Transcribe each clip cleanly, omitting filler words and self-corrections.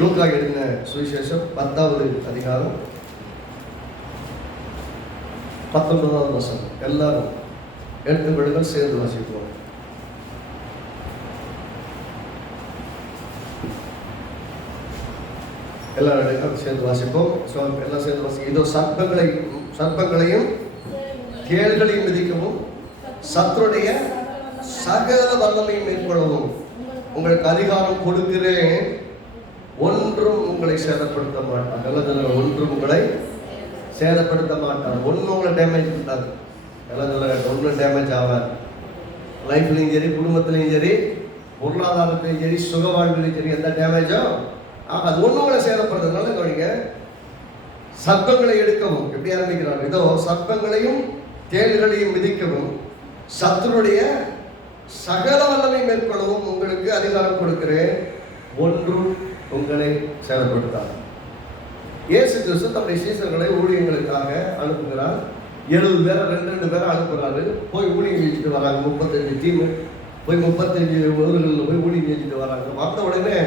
லூக்கா எழுதின சுவிசேஷம் 10வது அதிகாரம் 19வது வசனம். எல்லாரும் எடுத்துக்கொள்ளுங்கள், சேர்ந்து வாசிப்போம். எல்லாரும் சேர்ந்து வாசிப்போம். எல்லாம் சேர்ந்து வாசி. இதோ சர்ப்பங்களையும் தேள்களையும் மிதிக்கவும் சத்துருடைய சகல வல்லமையும் மேற்கொள்ளவும் உங்களுக்கு அதிகாரம் கொடுக்கிறேன், ஒன்றும் உங்களை சேதப்படுத்த மாட்டார். எல்லாம் ஒன்றும் உங்களை சேதப்படுத்த மாட்டார். ஒன்றும் உங்களை டேமேஜ் பண்ணாது. எல்லாம் ஒன்றும் டேமேஜ் ஆகாது. லைஃப்லையும் சரி, குடும்பத்திலையும் சரி, பொருளாதாரத்திலையும் சரி, சுக வாழ்விலையும் சரி, எந்த டேமேஜும் அது ஒன்றும் உங்களை சேதப்படுறதுனால கவனிங்க. சர்ப்பங்களை எடுக்கவும் எப்படி ஆரம்பிக்கிறார்? இதோ சர்ப்பங்களையும் தேள்களையும் மிதிக்கவும் சத்துருடைய சகல வல்லமை மேற்கொள்ளவும் உங்களுக்கு அதிகாரம் கொடுக்கிறேன், ஒன்றும் உங்களை சேதப்படுத்தார். இயேசு கிறிஸ்து தம்முடைய சீசர்களை ஊழியங்களுக்காக அனுப்புகிறார். 70 பேரை 2 பேரை அனுப்புகிறாரு. போய் ஊழியம் செஞ்சுட்டு வராங்க. 35 டீமு போய் 35 ஊர்களில் போய் ஊழியம் செஞ்சுட்டு வராங்க. வந்த உடனே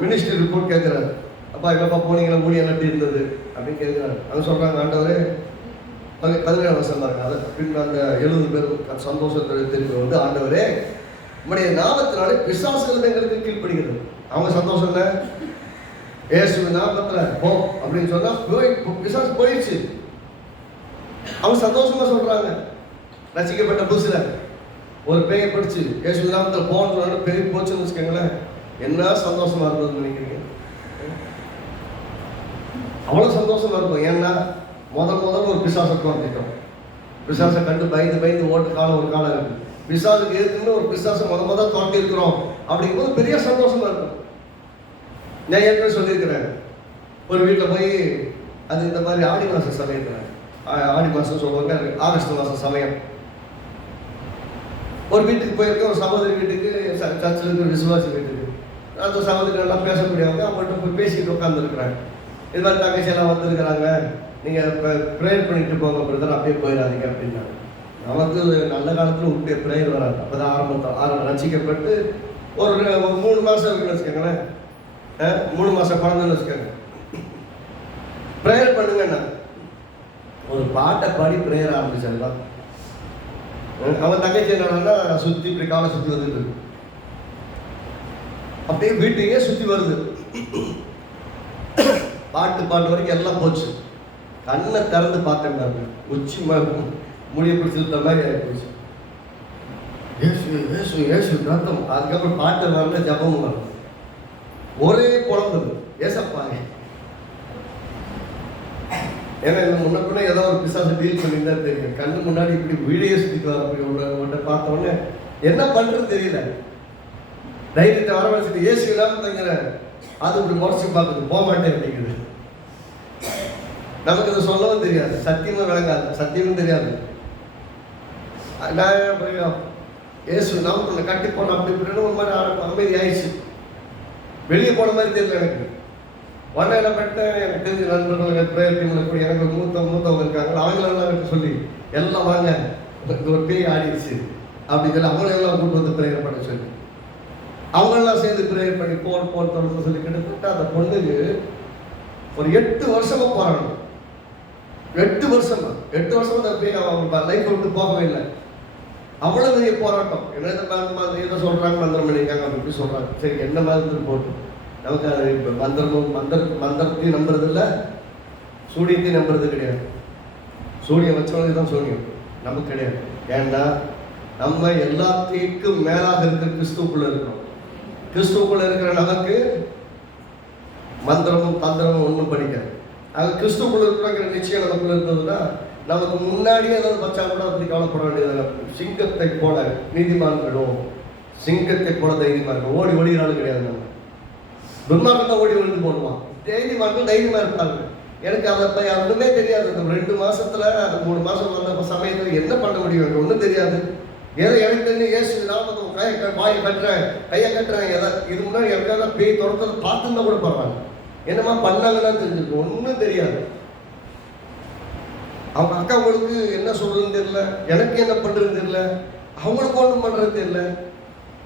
மினிஸ்ட்ரி ரிப்போர்ட் கேட்குறாரு. அப்பா எப்பப்பா போனீங்களா, ஊழியம் நட்டி இருந்தது அப்படின்னு கேட்குறாரு. அது சொல்கிறாங்க, ஆண்டவரே 17 வருஷம் பாருங்க. அதை பின் அந்த 70 பேரும் சந்தோஷத்தை திரும்பி வந்து, ஆண்டவரே நம்முடைய நாமத்தினாலே பிசாசுகள் எங்களுக்கு கீழ்ப்படுகிறது. அவங்க சந்தோஷம் இல்லை, இயேசு நாமத்தில் போ அப்படின்னு சொன்னால் பிசாசு போயிடுச்சு. அவங்க சந்தோஷமா சொல்றாங்க. ரசிக்கப்பட்ட புதுசுல ஒரு பேயை படிச்சு இயேசு நாமத்தில் போன பேய் போச்சுன்னு வச்சுக்கோங்களேன், என்ன சந்தோஷமா இருந்ததுன்னு நினைக்கிறீங்க? அவ்வளவு சந்தோஷமா இருக்கும். ஏன்னா முதல் ஒரு பிசாசை தோன்றிட்டோம். பிசாசை கண்டு பயந்து ஓட்டு காலம் ஒரு காலம் இருக்கு. பிசாசுக்கு ஏற்கனவே ஒரு பிசாசை முதல் தோண்டி இருக்கிறோம் அப்படிங்கும்போது பெரிய சந்தோஷமா இருக்கும். நான் ஏற்கனவே சொல்லியிருக்கிறேன், ஒரு வீட்டில் போய் அது இந்த மாதிரி ஆடி மாதம் சமயத்தில், ஆடி மாதம் சொல்லுவாங்க, ஆகஸ்ட் மாதம் சமயம், ஒரு வீட்டுக்கு போயிருக்கேன். ஒரு சகோதரி வீட்டுக்கு, சர்ச்சில் இருக்கிற விசுவாசி வீட்டுக்கு. அந்த சகோதரி நல்லா பேசக்கூடியவங்க, அவங்கள்ட்ட போய் பேசிட்டு உட்காந்துருக்குறாங்க. இது மாதிரி தங்கச்சியெல்லாம் வந்துருக்குறாங்க, நீங்கள் இப்போ ப்ரேயர் பண்ணிட்டு போங்க பிரதர், அப்படியே போயிடாதீங்க அப்படின்னாங்க. நமக்கு நல்ல காலத்தில் விட்டு ப்ரேயர் வராது. அப்போ தான் ஆரம்பம் ரசிக்கப்பட்டு ஒரு 3 மாதம் இருக்குன்னு வச்சுக்கோங்களேன், 3 மாதம் குழந்தைன்னு வச்சுக்கோங்க. ப்ரேயர் பண்ணுங்கண்ணா ஒரு பாட்டை பாடி ப்ரேயர் ஆரம்பிச்சாருதான். அவன் தங்கச்சி என்னன்னா சுற்றி இப்படி காலை சுற்றி வந்துட்டு இருக்கு. அப்படியே வீட்டையே சுற்றி வருது. பாட்டு வரைக்கும் எல்லாம் போச்சு. கண்ணை திறந்து பார்த்தேன், உச்சி முடிய பிடிச்சிருந்த மாதிரி ஆகிப்போச்சு. ஏசு ஏசு ஏசு ரத்தம். அதுக்கப்புறம் பாட்டு வரல, ஜபமும் வரல, ஒரே குழம்புது ஏசப்பா. ஏன்னா இந்த முன்ன பின்ன ஏதோ ஒரு பிசாசு டீல் பண்ணியிருந்தா தெரியும். கண்ணு முன்னாடி இப்படி வீடியோ சுற்றிட்டு வர அப்படி உன்னை பார்த்தோன்னே என்ன பண்ணுறது தெரியல. தைரியத்தை வர வச்சுட்டு ஏசு இல்லாமல் தங்குறேன். அது இப்படி முறைச்சி பார்க்குது, போக மாட்டேன் அப்படிங்குது. நமக்கு இதை சொல்லவும் தெரியாது, சத்தியமும் விளங்காது, சத்தியமும் தெரியாது. நான் ஏசு நாம கட்டி போனோம் அப்படி இப்படின்னு ஒரு மாதிரி அமைதி ஆயிடுச்சு. வெளியே போன மாதிரி தெரியல எனக்கு. வண்டையில பட்டேன். எனக்கு தெரிஞ்ச நண்பர்கள் ப்ரேயர் டீமில் கூட எனக்கு மூத்தவங்க இருக்காங்க. அவங்களெல்லாம் எனக்கு சொல்லி எல்லாம் வாங்க, ஒரு பேய் ஆடிடுச்சு அப்படின்னு சொல்லி அவங்களெல்லாம் கூட்டு வந்து ப்ரேயர் பண்ண சொல்லி அவங்களெல்லாம் சேர்ந்து ப்ரேயர் பண்ணி போன் தொடர்ந்து சொல்லி கிட்டத்தட்ட அந்த பொண்ணுக்கு ஒரு 8 வருஷமா போராடணும். 8 வருஷமா அந்த பேய் அவங்க லைஃப் விட்டு போகவே இல்லை. அவ்வளோ பெரிய போராட்டம். என்ன ஏதோ சொல்கிறாங்க, மந்திரம் பண்ணியிருக்காங்க அப்படி இப்படி சொல்கிறாங்க. சரி, என்ன மருந்து போட்டு நமக்கு அது இப்போ மந்திரத்தையும் நம்புறது இல்லை, சூரியத்தையும் நம்புறது கிடையாது. சூரியன் வச்சவங்களுக்கு தான் சூரியன், நமக்கு கிடையாது. ஏன்னா நம்ம எல்லாத்தையும் மேலாக இருக்கிற கிறிஸ்துவுக்குள்ள இருக்கிறோம். கிறிஸ்துவுக்குள்ள இருக்கிற நமக்கு மந்திரமும் தந்திரமும் ஒன்றும் படிக்காது. அது கிறிஸ்துவுக்குள்ள இருக்கிற நிச்சயம் நமக்குள்ள இருந்ததுன்னா நமக்கு முன்னாடியே ஏதாவது பச்சா கூட அப்படி கவலைப்பட வேண்டியது. சிங்கத்தை போல நீதிமான்களும் சிங்கத்தை போல தைரியமார்கள் ஓடி ஓடினாலும் கிடையாது. நம்ம துன்மார்க்கம் ஓடி ஒழிந்து போடுவான். தைரியமார்கள் தைரியமா இருப்பாங்க. எனக்கு அதை ஒன்றுமே தெரியாது. 2 மாசத்துல 3 மாசம் வந்த சமயத்தில் என்ன பண்ண முடியும் எனக்கு ஒன்றும் தெரியாது. ஏதோ எனக்கு தெரிஞ்சு ஏசு நாம வாயை கட்டுறேன், கையை கட்டுறேன். இது முன்னாடி எனக்காக பேய் தொடர்ந்து பார்த்துருந்தா கூட பரவாயில்ல. என்னமா பண்ணாங்கன்னு தெரிஞ்சிருக்கு, ஒன்றும் தெரியாது. அவங்க அக்காங்களுக்கு என்ன சொல்றதுன்னு தெரியல, எனக்கு என்ன பண்றதுன்னு தெரியல, அவங்களுக்கு ஒன்றும் பண்றது தெரியல.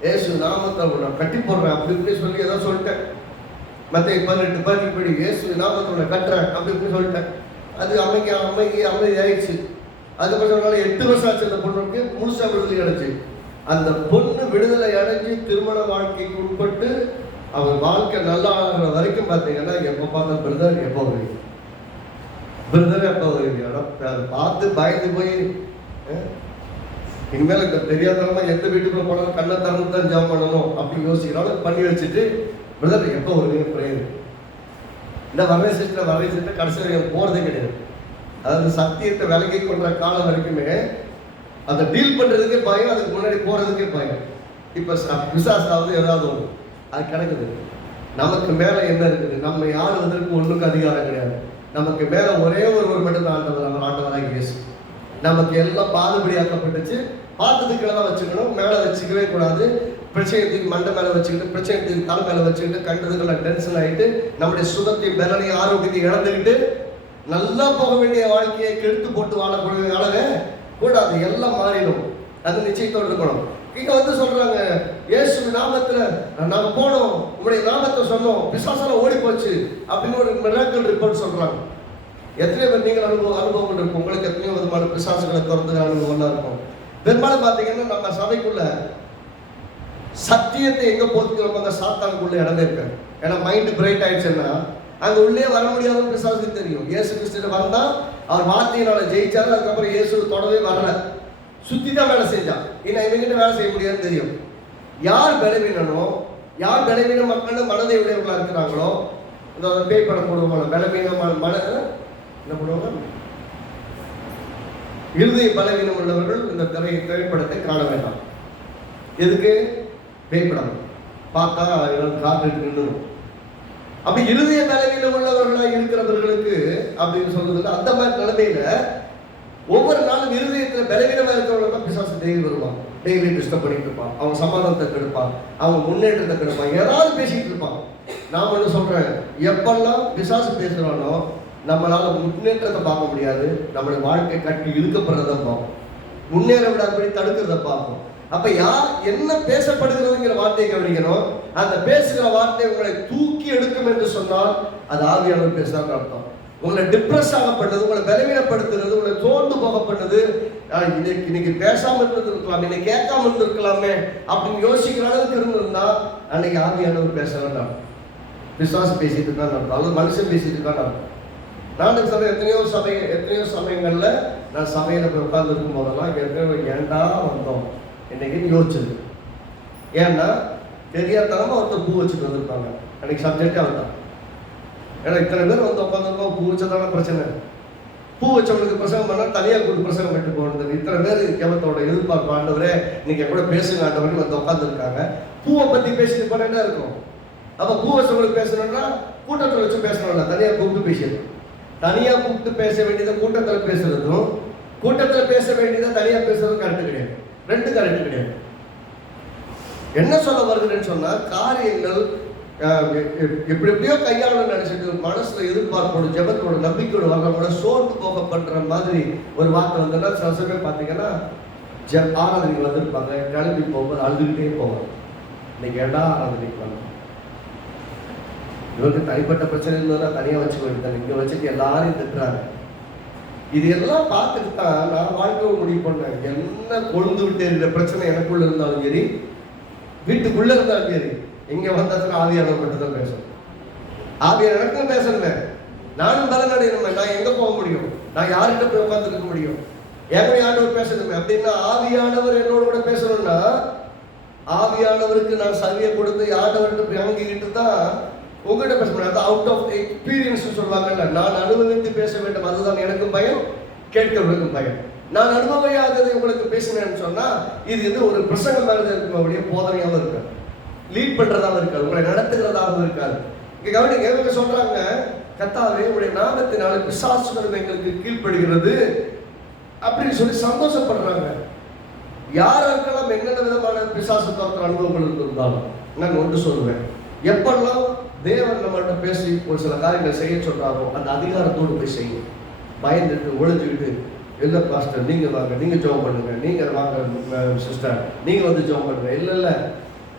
இயேசு நாமத்தை நான் கட்டி போடுறேன் அப்படி இப்படி சொல்லி ஏதோ சொல்லிட்டேன். மத்தேயு 18 படி இயேசு நாமத்தை நான் கட்டுறேன் அப்படி இப்படி சொல்லிட்டேன். அது அமைதி ஆயிடுச்சு. அதுக்கப்புறம் சொன்னாலும் 8 வருஷம் ஆச்சு அந்த பொண்ணுக்கு முழுசா விடுதலை அடைச்சு. அந்த பொண்ணு விடுதலை அடைஞ்சு திருமண வாழ்க்கைக்கு உட்பட்டு அவர் வாழ்க்கை நல்லா ஆகிற வரைக்கும் பார்த்தீங்கன்னா எப்போ பார்த்தா பிரதர் எப்போ வருவீங்க, பிரதர் எப்போ வருவீங்க, அதை பார்த்து பயந்து போய் இனிமேல் இந்த தெரியாதவங்க எந்த வீட்டுக்குள்ள போனாலும் கண்ணை திறந்து தான் ஜாம் பண்ணணும் அப்படின்னு யோசிக்கிறாலும் பண்ணி வச்சுட்டு பிரதர் எப்போ வருவீங்க பிரேயர் இந்த வரவேசிட்டு கடைசி வரைக்கும் போகிறதே கிடையாது. அதாவது சத்தியத்தை விலகி கொண்ட காலம் வரைக்குமே அதை டீல் பண்ணுறதுக்கே பயம், அதுக்கு முன்னாடி போகிறதுக்கே பயம். இப்போ விசாசாவது ஏதாவது ஒன்று அது கிடக்குது. நமக்கு மேலே என்ன இருக்குது? நம்ம ஆளுவதற்கு ஒன்றுக்கு அதிகாரம் கிடையாது. நமக்கு மேலே ஒரே ஒருவர் மட்டும் ஆண்டவராக இயேசு. நமக்கு எல்லாம் பாதுபடியாக்கப்பட்டுச்சு. பார்த்ததுக்கு தான் வச்சுக்கணும், மேலே வச்சுக்கவே கூடாது. பிரச்சனைக்கு மண்டை மேலே வச்சுக்கிட்டு, பிரச்சனைக்கு தலை மேலே வச்சுக்கிட்டு, கண்டதுக்குள்ள டென்ஷன் ஆகிட்டு, நம்முடைய சுகத்தையும் பலனையும் ஆரோக்கியத்தையும் இழந்துக்கிட்டு நல்லா போக வேண்டிய வாழ்க்கையை கெடுத்து போட்டு வாழக்கூடிய அளவே கூடாது. எல்லாம் மாறிடும். அது நிச்சயத்தோடு இருக்கணும். இங்க வந்து சொல்றாங்க, இயேசு நாமத்துல நாங்க போனோம், உங்களுடைய நாமத்தை சொன்னோம், பிசாசால ஓடி போச்சு அப்படின்னு ஒரு மிராக்கிள் ரிப்போர்ட் சொல்றாங்க. எத்தனை பேர் நீங்கள் அனுபவங்கள் இருக்கும்? உங்களுக்கு எத்தனையோ விதமான பிசாசுகளை திறந்து அனுபவம்லாம் இருக்கும். பெரும்பாலும் பார்த்தீங்கன்னா நம்ம சபைக்குள்ள சத்தியத்தை எங்க போத்துக்கிறோமோ அந்த சாத்தானுக்குள்ள இடமே இருக்காது. ஏன்னா மைண்ட் பிரைட் ஆயிடுச்சுன்னா அங்கே உள்ளே வர முடியாத பிசாசுக்கு தெரியும். இயேசு கிறிஸ்து வந்தா அவர் வார்த்தையினால ஜெயிச்சாரு. அதுக்கப்புறம் இயேசு தொடவே வரல, சுத்தி தான் வேலை செஞ்சான். ஏன்னா இவங்கிட்ட வேலை செய்ய முடியாதுன்னு தெரியும். யார் பலவீனனோ, யார் பலவீன மக்கள் மனதை உடையவர்களா இருக்கிறாங்களோ, இந்த பேய் படம் போடுவாங்க, பலவீனமான மன என்ன பண்ணுவாங்க, இருதய பலவீனம் உள்ளவர்கள் இந்த திரைப்படத்தை காண வேண்டாம். எதுக்கு? பேய்படம் பார்த்தா காற்று நின்றுடும். அப்படி இருதய பலவீனம் உள்ளவர்களாக இருக்கிறவர்களுக்கு அப்படின்னு சொல்றதுல அந்த மாதிரி நிலைமையில ஒவ்வொரு நாளும் இருதயத்தில் பலவீனமா இருக்கிறவங்க தான் பிசாசு டெய்லி வருவான். டெய்லி டிஸ்டர்ப் பண்ணிட்டு இருப்பான். அவன் சமாதானத்தை கெடுப்பான், அவன் முன்னேற்றத்தை கெடுப்பான், ஏதாவது பேசிட்டு இருப்பான். நான் ஒன்று சொல்றேன், எப்பெல்லாம் பிசாசு பேசுறானோ நம்மளால முன்னேற்றத்தை பார்க்க முடியாது. நம்மளுடைய வாழ்க்கை கட்டி இழுக்கப்படுறத பார்ப்போம், முன்னேற விடாதபடி தடுக்கிறத பார்ப்போம். அப்ப யார் என்ன பேசப்படுகிறதுங்கிற வார்த்தையை கவனிக்கணும். அந்த பேசுகிற வார்த்தை உங்களை தூக்கி எடுக்கும் என்று சொன்னால் அது ஆவியானவர் பேசுறாங்க அர்த்தம். உங்களை டிப்ரெஸ் ஆகப்பட்டது, உங்களை பலவீனப்படுத்துறது, உங்களை தோண்டு போகப்பட்டது, இன்னைக்கு பேசாம இருந்திருக்கலாம், இன்னைக்கு கேட்காம இருந்திருக்கலாமே அப்படின்னு யோசிக்கிற அளவுக்கு இருந்திருந்தா அன்னைக்கு ஆவியானவர் பேச வேண்டாம், பிசாசு பேசிட்டு இருக்கான்னு அர்த்தம், அல்லது மனுஷன் பேசிட்டு இருக்கான்னு அர்த்தம். நான் சபை எத்தனையோ சமயங்கள்ல நான் சபையில போய் உட்கார்ந்து இருக்கும் போதெல்லாம் ஏன்டா வந்தோம் இன்னைக்குன்னு யோசிச்சது. ஏன்னா தெரியாதனமா ஒருத்தர் பூ வச்சுட்டு வந்திருப்பாங்க. அன்னைக்கு சப்ஜெக்டே அவர்தான். ஏன்னா இத்தனை பேர் வந்து உட்காந்துருக்கோம், பூ வச்சதான பிரச்சனை. பூ வச்சவங்களுக்கு பிரசங்கம் பண்ணா தனியாக கூட்டு பிரசங்கம் பண்ணிட்டு போனது. இத்தனை பேர் கேவத்தோட எதிர்பார்ப்பு, ஆண்டவரே நீங்க கூட பேசுங்க ஆண்டவர்னு வந்து உட்காந்துருக்காங்க. பூவை பத்தி பேசிட்டு போனா என்ன இருக்கும்? அப்ப பூ வச்சவங்களுக்கு பேசணும்னா கூட்டத்தில் வச்சு பேசணும்ல, தனியாக கூப்பிட்டு பேசிடணும். தனியா கூப்பிட்டு பேச வேண்டியதை கூட்டத்தில் பேசுறதும், கூட்டத்தில் பேச வேண்டியதை தனியா பேசுறதும் கரெக்ட் கிடையாது. ரெண்டு கரெக்ட் கிடையாது. என்ன சொல்ல வருதுன்னு சொன்னா, காரியங்கள் எப்படி எப்படியோ கையாளணும்னு நினைச்சிட்டு மனசுல எதிர்பார்ப்போடு ஜெபத்தோட நம்பிக்கையோடு வர்றவங்கள சோர்ந்து போக பண்ற மாதிரி ஒரு வார்த்தை வந்ததுன்னா சில சமயம் பார்த்தீங்கன்னா ஆராதனைக்கு வந்திருப்பாங்க, கிளம்பி போகும்போது அழுதுகிட்டே போவாங்க. இன்னைக்கு ஏண்டா ஆராதனைக்கு வாங்க, இவருக்கு தனிப்பட்ட பிரச்சனை இருந்ததுன்னா தனியாக வச்சுக்க வேண்டியது, இங்கே வச்சுட்டு எல்லாரையும் திட்டுறாங்க. இது எல்லாம் பார்த்துட்டு தான் நான் வாழ்க்கையை முடிவு பண்ணேன். என்ன கொழுந்து விட்டு இருக்கிற பிரச்சனை எனக்குள்ள இருந்தாலும் சரி, வீட்டுக்குள்ள இருந்தாலும் சரி, இங்கே வந்தாச்சுன்னா ஆவியானவர் மட்டும் தான் பேசணும். ஆவியார் எனக்கும் பேசணுமே, நானும் பலன் அடையணுமே. நான் எங்கே போக முடியும்? நான் யார்கிட்ட போய் உட்காந்துருக்க முடியும்? என் ஆண்டவர் பேசணுமே. அப்படின்னா ஆவியானவர் என்னோட கூட பேசணும்னா ஆவியானவருக்கு நான் சவியை கொடுத்து ஆண்டவர்கிட்ட வாங்கிக்கிட்டு தான் உங்கள்கிட்ட பேச முடியாது. அவுட் ஆஃப் எக்ஸ்பீரியன்ஸ் சொல்லுவாங்கல்ல, நான் அனுபவித்து பேச வேண்டும், அதுதான் எனக்கும் பயம், கேட்கவர்களுக்கும் பயம். நான் அனுபவையாததை உங்களுக்கு பேசினேன்னு சொன்னா இது ஒரு பிரசங்கம் மாதிரி இருக்கக்கூடிய போதனையாகவும் இருக்காது, லீட் பண்றதாகவும் இருக்காது, உங்களை நடத்துகிறதாகவும் இருக்காது. இங்க கவனிங்க, இவங்க சொல்றாங்க, கர்த்தாவே உங்களுடைய நாமத்தினால பிசாசுகள் எங்களுக்கு கீழ்ப்படுகிறது அப்படின்னு சொல்லி சந்தோஷப்படுறாங்க. யாருக்கெல்லாம் என்னென்ன விதமான பிசாசு தோற்ற அனுபவங்கள் இருந்தாலும் நான் ஒன்று சொல்லுவேன், எப்பெல்லாம் தேவன் நம்மள்கிட்ட பேசி ஒரு சில காரியங்கள் செய்ய சொல்றாரோ அந்த அதிகாரத்தோடு போய் செய்யும். பயந்துட்டு ஒழிஞ்சுக்கிட்டு, இல்லை பாஸ்டர் நீங்கள் வாங்க, நீங்கள் ஜெபம் பண்ணுங்க, நீங்கள் வாங்க சிஸ்டர், நீங்கள் வந்து ஜெபம் பண்ணுங்க, இல்லை இல்லை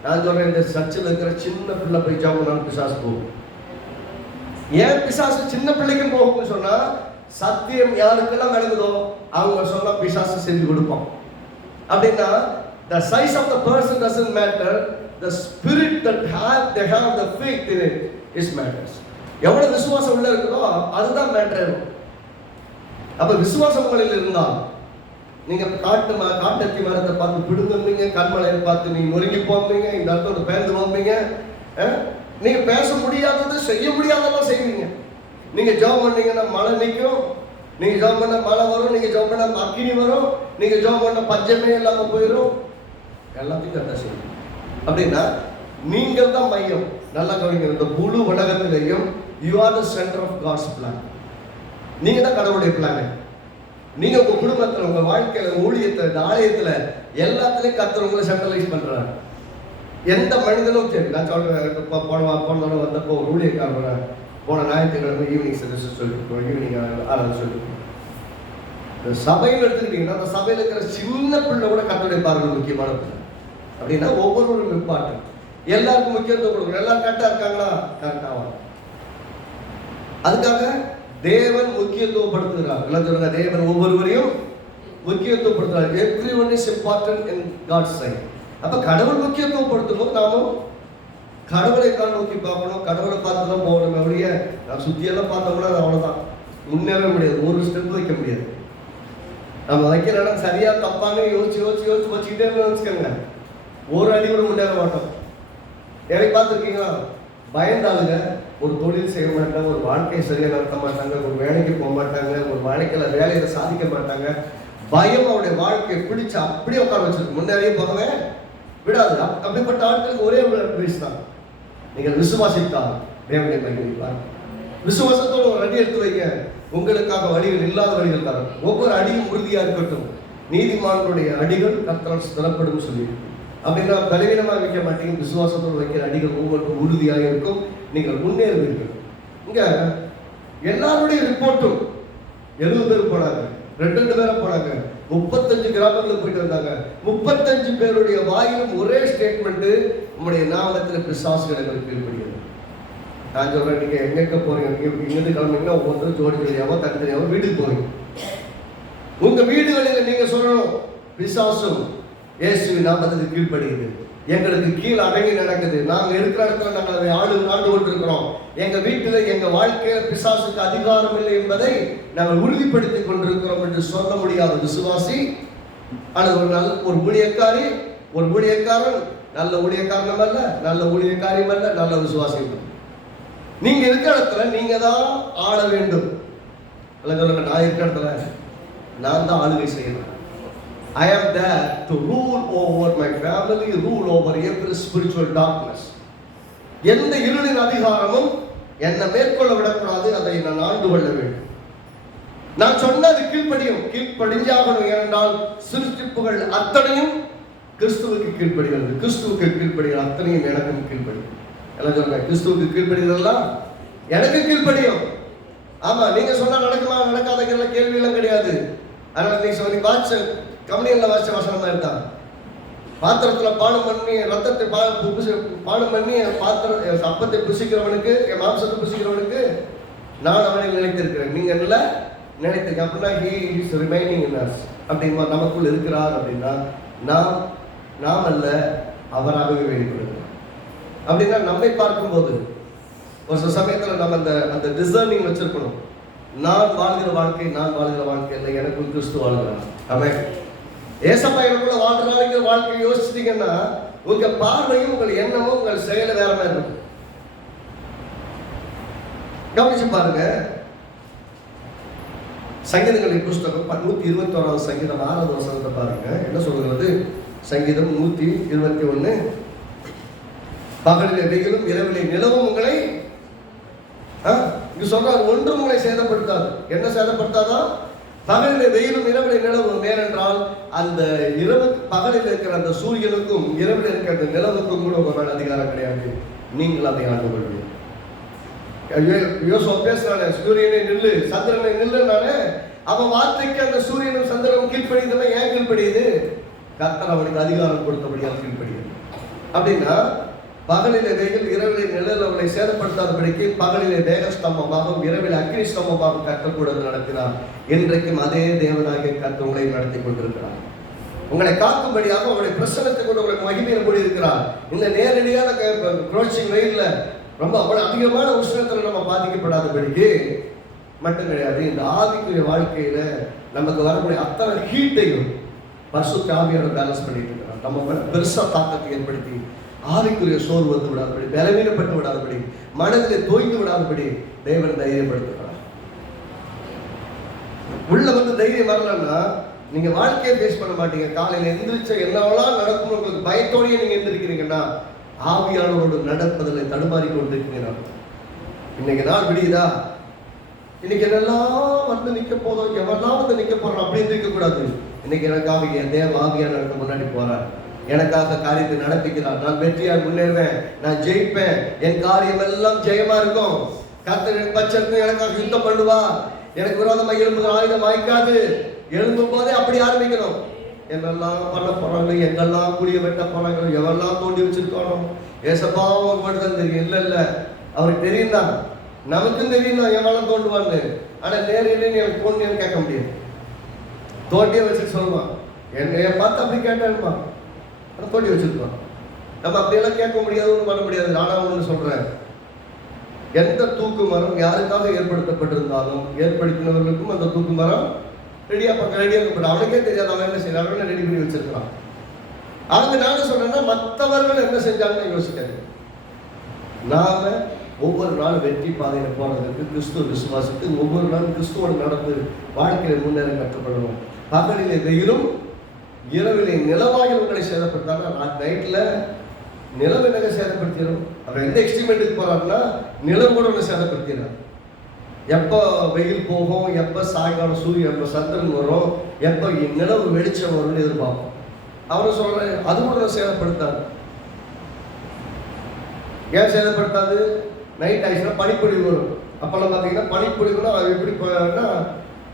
நான் சொல்றேன், இந்த சர்ச்சில் இருக்கிற சின்ன பிள்ளை போய் ஜாபம் பிசாசு போகும். ஏன் பிசாசு சின்ன பிள்ளைக்கும் போகும்னு சொன்னா, சத்தியம் யாருக்கெல்லாம் விளங்குதோ அவங்க சொன்னா பிசாசு செஞ்சு கொடுப்போம். அப்படின்னா the size of the person doesn't matter, the spirit that they have the faith in it is matters. எவ்வளவு விசுவாசம் உள்ள இருக்குதோ அதுதான் மேட்டர். அப்ப விசுவாசம் உங்களில் இருந்தால் நீங்க காட்டத்தி மரத்தை பார்த்து பிடுங்குவீங்க, கண்மலையை பார்த்து நீங்க நொறுங்கி போவீங்க, இந்த இடத்தோட பேர்ந்து போவீங்க. நீங்க பேச முடியாதது செய்ய முடியாதெல்லாம் செய்வீங்க. நீங்க ஜெபம் பண்ணீங்கன்னா மழை நிற்கும், நீங்க ஜெபம் பண்ண மழை வரும், நீங்க ஜெபம் பண்ண அக்கினி வரும், நீங்க ஜெபம் பண்ண பஞ்சமே இல்லாம போயிடும். எல்லாத்தையும் கரெக்டா செய்யும். அப்படின்னா நீங்கள் தான் மையம். நல்லா கவனிங்க, இந்த முழு உலகத்திலையும் you are the centre of God's plan. நீங்க தான் கடவுளுடைய பிளான். நீங்க உங்க குடும்பத்துல, உங்க வாழ்க்கையில, ஊழியத்துல, இந்த ஆலயத்துல எல்லாத்துலயும் கர்த்தர் உங்களை சென்ட்ரலைஸ் பண்றாரு. எந்த மனிதனும் சரி, நான் சொல்றேன், போன வந்தப்போ ஒரு ஊழியக்காரர் போன ஞாயிற்றுக்கிழமை ஈவினிங் சர்வீஸ் சொல்லிருக்கோம், ஈவினிங் ஆராதனை சொல்லிருக்கோம். இந்த சபையில் எடுத்துக்கிட்டீங்கன்னா அந்த சபையில் இருக்கிற சின்ன பிள்ளை கூட கர்த்தருடைய பார்வை முக்கியமான பிள்ளை. அப்படின்னா ஒவ்வொருவரும் இம்பார்ட்டன்ட். எல்லாருக்கும் முக்கியத்துவம் கொடுக்கணும். எல்லாரும் கரெக்டா இருக்காங்களா? கரெக்டாக. அதுக்காக தேவன் முக்கியத்துவப்படுத்துகிறார். எல்லாம் சொல்லுங்க, தேவன் ஒவ்வொருவரையும் முக்கியத்துவப்படுத்துகிறார். Everyone is important in God's sight. அப்ப கடவுள் முக்கியத்துவப்படுத்தும் நாமும் கடவுளை தான் நோக்கி பார்க்கணும். கடவுளை பார்த்து தான் போகணும். அப்படியே நான் சுத்தியெல்லாம் பார்த்தோம்னா அவ்வளவுதான், முன்னேற முடியாது, ஒரு ஸ்டெப் வைக்க முடியாது. நம்ம வைக்கிற இடம் சரியா தப்பானு யோசிச்சு யோசிச்சு யோசிச்சு வச்சுக்கிட்டே வச்சுக்கோங்க, ஒரு அடி கூட முன்னேற மாட்டோம். எனக்கு பார்த்துருக்கீங்களா, பயந்தாளுங்க ஒரு தொழில் செய்ய மாட்டாங்க, ஒரு வாழ்க்கையை சரியாக நடத்த மாட்டாங்க, ஒரு வேலைக்கு போக மாட்டாங்க, ஒரு வாழ்க்கையில் வேலையை சாதிக்க மாட்டாங்க. பயம் அவருடைய வாழ்க்கையை பிடிச்சு அப்படியே உட்கார வச்சிருக்கு, முன்னேறியே போகவே விடாது. அப்படிப்பட்ட ஆட்களுக்கு ஒரே ஒரு அட்வைஸ் தான், நீங்கள் விசுவாசித்தால் தேவனை மகிழ்வார். விசுவாசத்தோடு ஒரு அடி எடுத்து வைங்க, உங்களுக்காக வழிகள் இல்லாத வழிகள் தரும். ஒவ்வொரு அடியும் உறுதியாக இருக்கட்டும். நீதிமான்களுடைய அடிகள் கர்த்தரால் திறப்படும் சொல்லி. அப்படின்னா பலவீனமாக வைக்க மாட்டீங்க, விசுவாசத்தோடு வைக்கிற அடிகள் ஒவ்வொன்றும் உறுதியாக இருக்கும், நீங்கள் முன்னேறுவீர்கள். இங்க எல்லாருடைய ரிப்போர்ட்டும் 70 பேர் போனாங்க, 2 பேரை போனாங்க, 35 கிராமங்களுக்கு போயிட்டு வந்தாங்க. 35 பேருடைய வாயிலும் ஒரே ஸ்டேட்மெண்ட், உங்களுடைய நாமத்தில் பிசாசுகள் எங்களுக்கு கீழ்படுகிறது. நான் சொல்றேன், நீங்க எங்க போறீங்க, இங்கிருந்து கிளம்புறீங்கன்னா ஒவ்வொன்றும் ஜோடி ஜோடியாவோ தனித்தனியாவோ வீட்டுக்கு போறீங்க. உங்க வீடுகளில் நீங்க சொல்லணும், பிசாசும் இயேசுவின் நாமத்துக்கு கீழ்படுகிறது, எங்களுக்கு கீழ் அடங்கி நடக்குது, நாங்க இருக்கிற இடத்துல நாங்கள் அதை ஆண்டு கொண்டிருக்கிறோம், எங்க வீட்டில் எங்க வாழ்க்கையில பிசாசுக்கு அதிகாரம் இல்லை என்பதை நாங்கள் உறுதிப்படுத்திக் கொண்டிருக்கிறோம் என்று சொல்ல முடியாத விசுவாசி அல்லது ஒரு ஊழியக்காரி, ஒரு ஊழியக்காரன் நல்ல ஊழியக்காரனும் அல்ல, நல்ல ஊழியக்காரியும் அல்ல, நல்ல விசுவாசியும். நீங்க இருக்கிற இடத்துல நீங்க தான் ஆள வேண்டும். நான் இருக்கிற இடத்துல நான் தான் ஆளுகை செய்யணும். I am there to rule over my family, rule over every spiritual darkness. எந்த இருளின் அதிகாரமும் என்னை மேற்கொள்ள விடக்கூடாது, அதை நான் ஆண்டு கொள்ள வேண்டும். நான் சொன்னது கீழ்ப்படிஞ்சாகணும். ஏனென்றால் சிருஷ்டிப்புகள் அத்தனையும் கிறிஸ்துவுக்கு கீழ்ப்படுகிறது, கிறிஸ்துவுக்கு கீழ்ப்படுகிற அத்தனையும் எனக்கும் கீழ்ப்படியும். எல்லாம் சொல்றேன், கிறிஸ்துவுக்கு கீழ்ப்படுகிறதெல்லாம் எனக்கு கீழ்ப்படியும். ஆமா, நீங்க சொன்னா நடக்குமா நடக்காத கேள்வி எல்லாம் கிடையாது. அதனால நீங்க சொல்லி வாட்ச கம்யூனியன்ல வாட்ச வசனமா இருந்தாங்க, பாத்திரத்துல பானம் பண்ணி ரத்தத்தை பானம் பண்ணி பாத்திரம் அப்பத்தை புசிக்கிறவனுக்கு, என் மாம்சத்தை புசிக்கிறவனுக்கு நான் அவனை நினைத்திருக்கிறேன், நீங்க என்ன நினைத்திருக்கேன். அப்படின்னா he is remaining in us, அப்படிமா நமக்குள் இருக்கிறார். அப்படின்னா நாம் அல்ல, அவராகவே வெளிப்படுகிறார். அப்படின்னா நம்மை பார்க்கும்போது ஒரு சில சமயத்தில் நம்ம அந்த டிசர்னிங் வச்சிருக்கணும். நான் வாழ்கிற வாழ்க்கை இல்லை, எனக்கு கிறிஸ்து வாழ்கிறார். ஆமென். ஏசப்பா எனக்குள்ள வாழ்கிற வாழ்க்கையை யோசிச்சிட்டீங்கன்னா உங்க பார்வையும் உங்கள் எண்ணமும் உங்கள் செயல வேற மாதிரி இருக்கும். கவனிச்சு பாருங்க, சங்கீதங்களின் புஸ்தகம் 121 சங்கீதம் 6வது வசனத்தை பாருங்க, என்ன சொல்கிறது? சங்கீதம் 121, பகலிலே வெயிலும் இரவிலே நிலவும் உங்களை சொல்றாரு, ஒன்றும் உங்களை சேதப்படுத்தாது. என்ன சேதப்படுத்தாதான்? பகலிலே வெயிலும் இரவிலே நிலவும். ஏனென்றால் அந்த இரவு பகலில் இருக்கிற அந்த சூரியனுக்கும் இரவில் இருக்கிற அந்த நிலவுக்கும் கூட உங்க மேல அதிகாரம் கிடையாது, நீங்கள் அதை ஆண்டு கொள்வீங்க. பேசுறானே, சூரியனை நில்லு, சந்திரனை நில்லுனாலே, அவன் வார்த்தைக்கு அந்த சூரியனும் சந்திரனும் கீழ்ப்படியுதுன்னா ஏன் கீழ்ப்படியுது? கர்த்தர் அவனுக்கு அதிகாரம் கொடுத்தபடியால் கீழ்ப்படியுது. அப்படின்னா பகலிலே வெயில், இரவிலே நிழல் அவளை சேதப்படுத்தாதபடிக்கு பகலிலே மேக ஸ்தம்பமாகவும் இரவில் அக்னி ஸ்தம்பமாகவும் கட்டக்கூடாது நடத்தினார். இன்றைக்கும் அதே தேவனாகிய கர்த்தர் உங்களை நடத்தி கொண்டிருக்கிறார். உங்களை காக்கும்படியாக உங்களுடைய பிரசனத்தை கொண்டு உங்களை மகிமையில கூடி இருக்கிறார். இந்த நேரடியான குரோச்சிங் வெயில்ல ரொம்ப அவ்வளவு அதிகமான உஷ்ணத்துல நம்ம பாதிக்கப்படாதபடிக்கு மட்டும் கிடையாது, இந்த ஆவிக்குரிய வாழ்க்கையில நமக்கு வரக்கூடிய அத்தனை ஹீட்டையும் பரிசுத்த ஆவியோட பேலன்ஸ் பண்ணிட்டு இருக்கிறார். நம்ம பெருசா தாக்கத்தை ஏற்படுத்தி ஆவிக்குரிய சோர்வு வந்து விடாதபடி, பலவீனப்பட்டு விடாதபடி, மனதிலே தோய்ந்து விடாதபடி தேவன் தைரியப்படுத்துகிறார். உள்ள வந்து தைரியம் வரலன்னா நீங்க வாழ்க்கையை பேஸ் பண்ண மாட்டீங்க. காலையில எந்திரிச்ச என்னவெல்லாம் நடக்கும் உங்களுக்கு பயத்தோடய நீங்க எந்திரிக்கிறீங்கன்னா ஆவியானவரோடு நடப்பதில் தடுமாறி கொண்டிருக்கிறீங்க. இன்னைக்கு நாள் விடியுதா, இன்னைக்கு என்னெல்லாம் வந்து நிக்க போதும், எவெல்லாம் வந்து நிக்க போறோம் அப்படின்னு இருக்க கூடாது. இன்னைக்கு எனக்காக என் தேவ ஆவியான முன்னாடி போறார், எனக்காக காரியத்தை நடப்பிக்கிறார். நான் வெற்றியாக முன்னேறுவேன், நான் ஜெயிப்பேன், என் காரியம் எல்லாம் ஜெயமா இருக்கும். கர்த்தர் பட்சத்துக்கு எனக்காக யுத்தம் பண்ணுவா, எனக்கு விரோதமாக எழும்புகிற ஆயுதம் வாய்க்காது. எழும்பும் போதே அப்படி ஆரம்பிக்கணும். என்னெல்லாம் பண்ண போறாங்க, எங்கெல்லாம் குடிய வெட்ட போறாங்க, எவெல்லாம் தோண்டி வச்சிருக்கானோ ஏசப்பா ஒரு மட்டும் தெரியும். இல்ல அவருக்கு தெரியும் தான், நமக்கும் தெரியும் தான் எவெல்லாம் தோண்டுவான்னு. ஆனா நேரில் எனக்கு தோண்டியன்னு கேட்க முடியாது. தோண்டியே வச்சுட்டு சொல்லுவான், என்னைய பார்த்து அப்படி கேட்டாருமா, ஆனால் தோண்டி வச்சிருப்பான். நம்ம அப்படியெல்லாம் கேட்க முடியாது, ஒன்றும் பண்ண முடியாது. நானா ஒன்று சொல்றேன், எந்த தூக்கு மரம் யாருக்காக ஏற்படுத்தப்பட்டிருந்தாலும் ஏற்படுத்தினவர்களுக்கும் அந்த தூக்கு மரம் ரெடியாக்கப்பட்ட அவனுக்கே தெரியாது அவன் என்ன செய்யறாங்க, ரெடி பண்ணி வச்சிருக்கிறான். அதுக்கு நான் சொல்றேன்னா மற்றவர்கள் என்ன செஞ்சாங்கன்னு யோசிக்காது. நாம ஒவ்வொரு நாள் வெற்றி பாதையில போனதுக்கு கிறிஸ்துவ விசுவாசித்து ஒவ்வொரு நாளும் கிறிஸ்துவோட நடந்து வாழ்க்கையில முன்னேற கற்றுக்கொள்ளணும். பகலிலே வெயிலும் இரவிலே நிலவாயில் உங்களை சேதப்படுத்தாங்க. நைட்ல நிலம் என்னங்க சேதப்படுத்திடும். அவர் எந்த எக்ஸ்ட்ரீமெண்ட்டுக்கு போறாருன்னா நிலம் கூட ஒன்று சேதப்படுத்திடுறார். எப்போ வெயில் போகும், எப்போ சாயங்காலம் சூரியன், எப்போ சந்திரன் வரும், எப்போ நிலவு வெளிச்சம் வரும்னு எதிர்பார்ப்போம். அவரும் சொல்ற அது கூட சேதப்படுத்தாது. ஏன் சேதப்படுத்தாது? நைட் ஆயிடுச்சுன்னா பனிப்பொழிவு வரும். அப்பெல்லாம் பார்த்தீங்கன்னா பனிப்பொழிவுனா அது எப்படி போனா,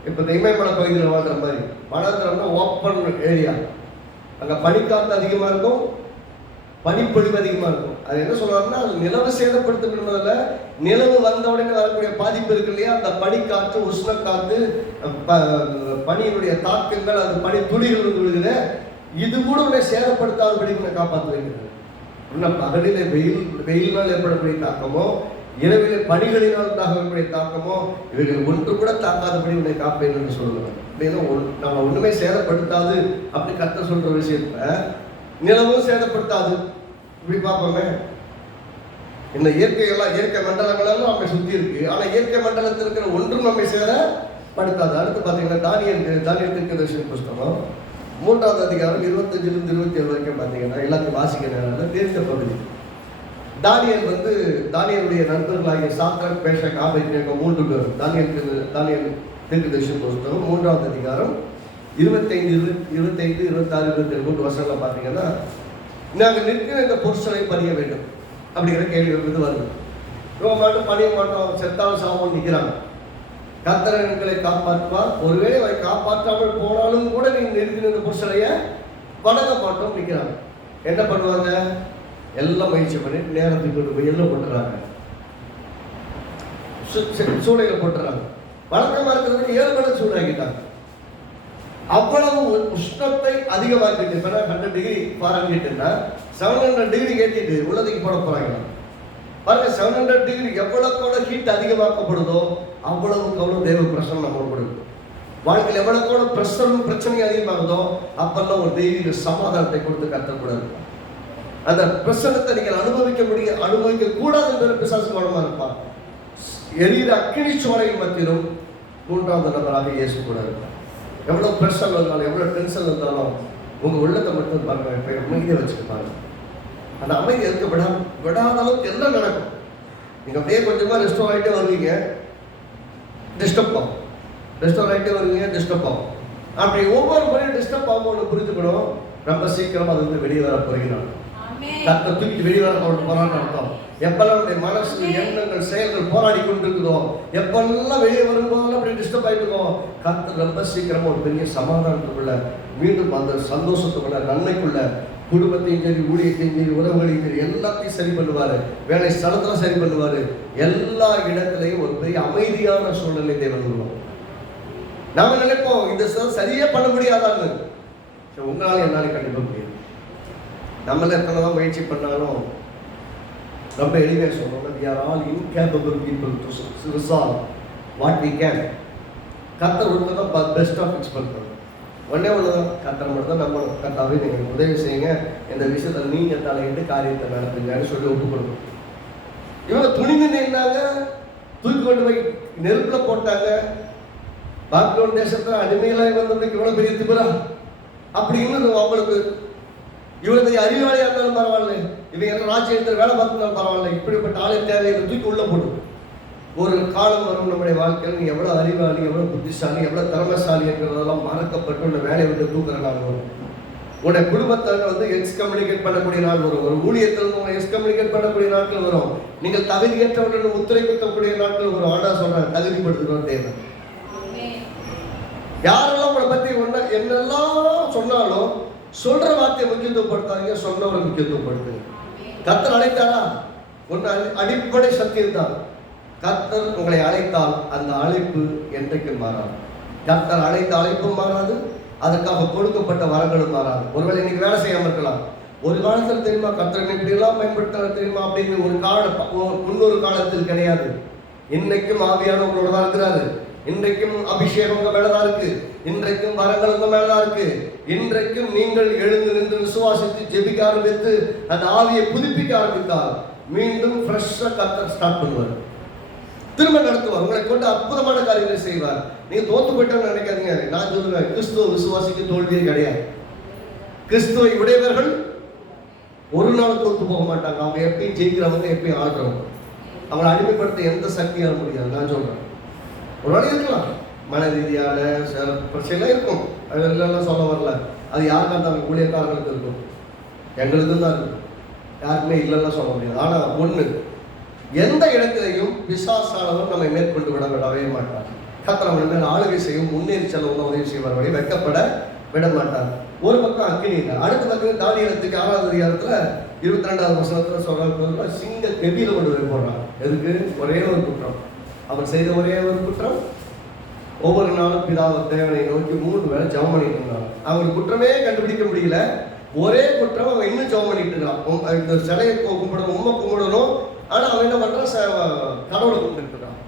இப்போ இந்த இமயமலை பகுதியில் வாழ்கிற மாதிரி வளர்ந்துறோம்னா ஓப்பன் ஏரியா, அங்கே பனிக்காற்று அதிகமாக இருக்கும், பனிப்பொழிவு அதிகமாக இருக்கும். அது என்ன சொல்றாருன்னா, அது நிலவு சேதப்படுத்தும் என்பதில் நிலவு வந்த உடனே வரக்கூடிய பாதிப்பு இருக்கு இல்லையா, அந்த பனிக்காற்று, உஷ்ணக்காற்று, பனியினுடைய தாக்கங்கள், அது பனி துளிகள் வந்து விழுகுது, இது கூட உன்னை சேதப்படுத்தாதபடி உன்னை காப்பாற்ற வைக்கிறது. இன்னும் பகலிலே வெயிலினால் ஏற்படக்கூடிய தாக்கமோ, இரவிலே பனிகளினால் தாக்கக்கூடிய தாக்கமோ, இவைகள் ஒன்று கூட தாக்காதபடி உன்னை காப்பேன் என்று சொல்லுவாங்க. அப்படின்னா நம்ம ஒண்ணுமே சேதப்படுத்தாது அப்படி கர்த்தர் சொல்ற விஷயத்த நிலவும் சேதப்படுத்தாது. இப்படி பார்ப்போமே, இந்த இயற்கை மண்டலங்களெல்லாம் நம்மை சுத்தி இருக்கு. ஆனா இயற்கை மண்டலத்தில் இருக்கிற ஒன்றும் நம்மை சேதப்படுத்தாது. அடுத்து பார்த்தீங்கன்னா தானியேல் தீர்க்கதரிசன புஸ்தகம் 3வது அதிகாரம் 25லிருந்து 27 வரைக்கும் பார்த்தீங்கன்னா எல்லாத்தையும் வாசிக்கிறதுனால தெரிந்த பகுதி. தானியேலுடைய நண்பர்களாகிய சாத்ராக், மேஷாக், ஆபேத்நேகோ 3 பேர். தானியேல் தீர்க்கதரிசன புஸ்தகம் 3வது அதிகாரம் 25, 26, 27 வசனங்களை பார்த்தீங்கன்னா, நாங்கள் நிற்கிற இந்த பொருட்களை பணிய வேண்டும் அப்படிங்கிற கேள்வி வந்து வருது. இவங்க மட்டும் பணிய மாட்டோம், செத்தாலும் சாமம் நிற்கிறாங்க. கர்த்தர் எங்களை காப்பாற்றுவார், ஒருவேளை அவரை காப்பாற்றாமல் போனாலும் கூட நீங்கள் நிற்கிற இந்த பொருட்களைய வணங்க மாட்டோம் நிற்கிறாங்க. என்ன பண்ணுவாங்க? எல்லாம் முயற்சி பண்ணி நேரத்துக்கு கொண்டு போய் எல்லாம் போட்டுறாங்க, சூளையில போட்டுறாங்க. வழக்கமாக இருக்கிறதுக்கு 7 மணி சூடாக்கிட்டாங்க. அவ்வளவு உஷ்ணத்தை அதிகமாக்கிட்டு, இப்போ 100 டிகிரி ஃபாரன்ஹீட்னா 700 டிகிரி ஏற்றிட்டு உள்ளதுக்கு போட போறாங்க. பாருங்க, 700 டிகிரி எவ்வளவு ஹீட் அதிகமாக்கப்படுதோ அவ்வளவுக்கு அவ்வளவு தேவ பிரசனம் நம்மளோட வாழ்க்கையில் எவ்வளவு பிரச்சனை அதிகமாகுதோ அப்பெல்லாம் ஒரு தெய்வீக சமாதானத்தை கொடுத்து கத்தக்கூடாது. அந்த பிரசனத்தை நீங்கள் அனுபவிக்க கூடாது என்ற பிசாசு கவனமா இருப்பார். எரிகிற அக்கினி சோலையின் மத்தியிலும் 3வது நபராக இயேசு கூட இருப்பார். எவ்வளவு பிரஷர் இருந்தாலும், எவ்வளவு டென்ஷன் இருந்தாலும் உங்க உள்ளத்தை மட்டும் பாருங்க, அமைதியை வச்சுருப்பாங்க. அந்த அமைதி இருக்க விடாத அளவுக்கு எல்லாம் நடக்கும். நீங்க அப்படியே கொஞ்சமா ரெஸ்டோர் ஆகிட்டே வருவீங்க, டிஸ்டர்ப் ஆகும். டிஸ்டர்ப் ஆகிட்டே வருவீங்க, டிஸ்டர்ப் ஆகும். அப்படி ஒவ்வொரு முறையும் டிஸ்டர்ப் ஆகும் ஒன்று புரிஞ்சுக்கணும். ரொம்ப சீக்கிரம் அது வந்து வெளியே வர போகிறீங்க. கத்தை தூக்கிட்டு வெளியே வர போறான்னு அர்த்தம். எப்பெல்லாம் நம்முடைய மனசு, எண்ணங்கள், செயல்கள் போராடி கொண்டிருக்குதோ, எப்பெல்லாம் வெளியே வரும்போதெல்லாம் அப்படி டிஸ்டர்ப் ஆகிட்டுதோ, கத்தை ரொம்ப சீக்கிரமா ஒரு பெரிய சமாதானத்துக்குள்ள, மீண்டும் அந்த சந்தோஷத்துக்குள்ள, நன்மைக்குள்ள குடும்பத்தையும் சரி, ஊழியத்தையும் சரி, உறவுகளையும் சரி, எல்லாத்தையும் சரி பண்ணுவாரு. வேலை ஸ்தலத்துல சரி பண்ணுவாரு. எல்லா இடத்துலையும் ஒரு பெரிய அமைதியான சூழ்நிலை தேவன் உருவாக்கும். நாம நினைப்போம் இந்த சரியா பண்ண முடியாதான்னு. உங்களால என்னால கண்டிப்பா முடியாது. நம்மள எத்தனைதான் முயற்சி பண்ணாலும் ரொம்ப எளிமையா சொல்றோம். we are all incapable people to resolve what we can. கர்த்தர் ஒருத்தர் தான் பெஸ்ட் ஆஃப் எக்ஸ்பெக்ட் பண்ணுறோம். ஒன்னே ஒண்ணுதான், கர்த்தர் மட்டும் தான் நம்பணும். கர்த்தாவே நீங்க உதவி செய்யுங்க, இந்த விஷயத்துல நீங்க தலையிட்டு காரியத்தை நடத்துங்கன்னு சொல்லி ஒப்பு கொடுக்கணும். இவங்க துணிந்து நின்னாங்க, தூக்கி கொண்டு போய் நெருப்புல போட்டாங்க. பாபிலோன் தேசத்துல அடிமைகளாய் வந்தவங்களுக்கு இவ்வளவு பெரிய திமிரா அப்படின்னு அவங்களுக்கு. இவனுக்கு அறிவாளியா இருந்தாலும் பரவாயில்ல, இவங்க ராஜ்யத்தில் வேலை பார்த்துருந்தாலும் பரவாயில்ல, இப்படிப்பட்ட ஆளை தேவையை தூக்கி உள்ள போடும். ஒரு காலம் வரும் நம்முடைய வாழ்க்கையில் நீ எவ்வளவு அறிவாளி, எவ்வளவு புத்திசாலி, எவ்வளவு திறமைசாலி இருக்கிறதெல்லாம் மறக்கப்பட்டு உன்னை வேலையை விட்டு தூக்குற நாள் வரும். உன்னை குடும்பத்தை எக்ஸ்கம்யூனிகேட் பண்ணக்கூடிய நாள் வரும். ஒரு ஊழியத்திலிருந்து உங்களை எக்ஸ்கம்யூனிகேட் பண்ணக்கூடிய நாட்கள் வரும். நீங்கள் தகுதியற்றவர்கள் உத்தரை குத்தக்கூடிய நாட்கள் வரும். ஆனா சொல்றேன், தகுதிப்படுத்துகிறோம் தேவை. யாரெல்லாம் உங்களை பத்தி என்னெல்லாம் சொன்னாலும் சொல்ற வார்த்தையை முக்கியத்துவப்படுத்தாதீங்க, சொன்னவரை முக்கியத்துவப்படுத்துங்க. கர்த்தர் அழைத்தாரா? ஒன்று அடிப்படை சத்தியம் தான். கர்த்தர் உங்களை அழைத்தால் அந்த அழைப்பு என்றைக்கும் மாறாது. கர்த்தர் அழைத்த அழைப்பும் மாறாது, அதற்காக கொடுக்கப்பட்ட வரங்களும் மாறாது. ஒருவேளை இன்னைக்கு வேலை செய்யாம இருக்கலாம். ஒரு காலத்தில் தெரியுமா கர்த்தர் இப்படி எல்லாம் பயன்படுத்த தெரியுமா அப்படின்னு முன்னொரு காலத்தில் கிடையாது. இன்னைக்கும் ஆவியான உங்களோட தான் இருக்கிறாரு. இன்றைக்கும் அபிஷேகம் உங்க மேலதான் இருக்கு. இன்றைக்கும் வரங்கள் உங்க மேலதான் இருக்கு. இன்றைக்கும் நீங்கள் எழுந்து நின்று விசுவாசித்து ஜெபிக்க ஆரம்பித்து அந்த ஆவியை புதுப்பிக்க ஆரம்பித்தால் மீண்டும் ஃப்ரெஷ்ஷா கர்த்தர் ஸ்டார்ட் பண்ணுவார், திரும்ப நடத்துவார், உங்களை கொண்டு அற்புதமான காரியங்களை செய்வார். நீங்க தோத்து போயிட்டோம்னு நினைக்காதீங்க. நான் சொல்லுவேன், கிறிஸ்துவ விசுவாசிக்கு தோல்வியே கிடையாது. கிறிஸ்துவை உடையவர்கள் ஒரு நாள் தோத்து போக மாட்டாங்க. அவங்க எப்பயும் ஜெயிக்கிறவங்க, எப்பயும் ஆடுறவங்க. அவங்களை அடிமைப்படுத்த எந்த சக்தியால முடியாது. நான் சொல்றேன், ஒரு நாள் இருக்கலாம், மன ரீதியான சில பிரச்சனை இருக்கும், அதெல்லாம் சொல்ல வரல. அது யாருக்கா இருந்தாலும் ஊழியக்காரர்களுக்கு இருக்கும், எங்களுக்கும் தான் இருக்கும், யாருக்குமே இல்லைன்னா சொல்ல முடியாது. ஆனா ஒண்ணு, எந்த இடத்திலையும் பிசாசானவர் நம்மை மேற்கொண்டு விடவே மாட்டார். கர்த்தர் நம்ம மேல் ஆளுகை செய்யும், முன்னேறி செல்லவும் உதவி செய்வார், வழி வெட்கப்பட விட மாட்டார். ஒரு பக்கம் அக்கினி, அடுத்த பக்கம் தானியேலுக்கு 6வது அதிகாரத்துல 22வது வசனத்துல சொல்ற சிங்க கெபியில கொண்டு போய் போடுறான். எதுக்கு? ஒரே ஒரு குற்றம், அவர் செய்த ஒரே ஒரு குற்றம். ஒவ்வொரு நாளும் பிதாவை தேவனை நோக்கி 3 வேளை ஜெபம் பண்ணிட்டு இருந்தாங்க. அவங்களுக்கு குற்றமே கண்டுபிடிக்க முடியல. ஒரே குற்றம், அவன் இன்னும் ஜெபம் பண்ணிட்டு இருக்கான். இந்த சிலையை கும்பிடணும், உண்மை கும்பிடணும். ஆனா அவன் என்ன பண்றான்? கடவுளை கும்பிட்டு இருக்கான்.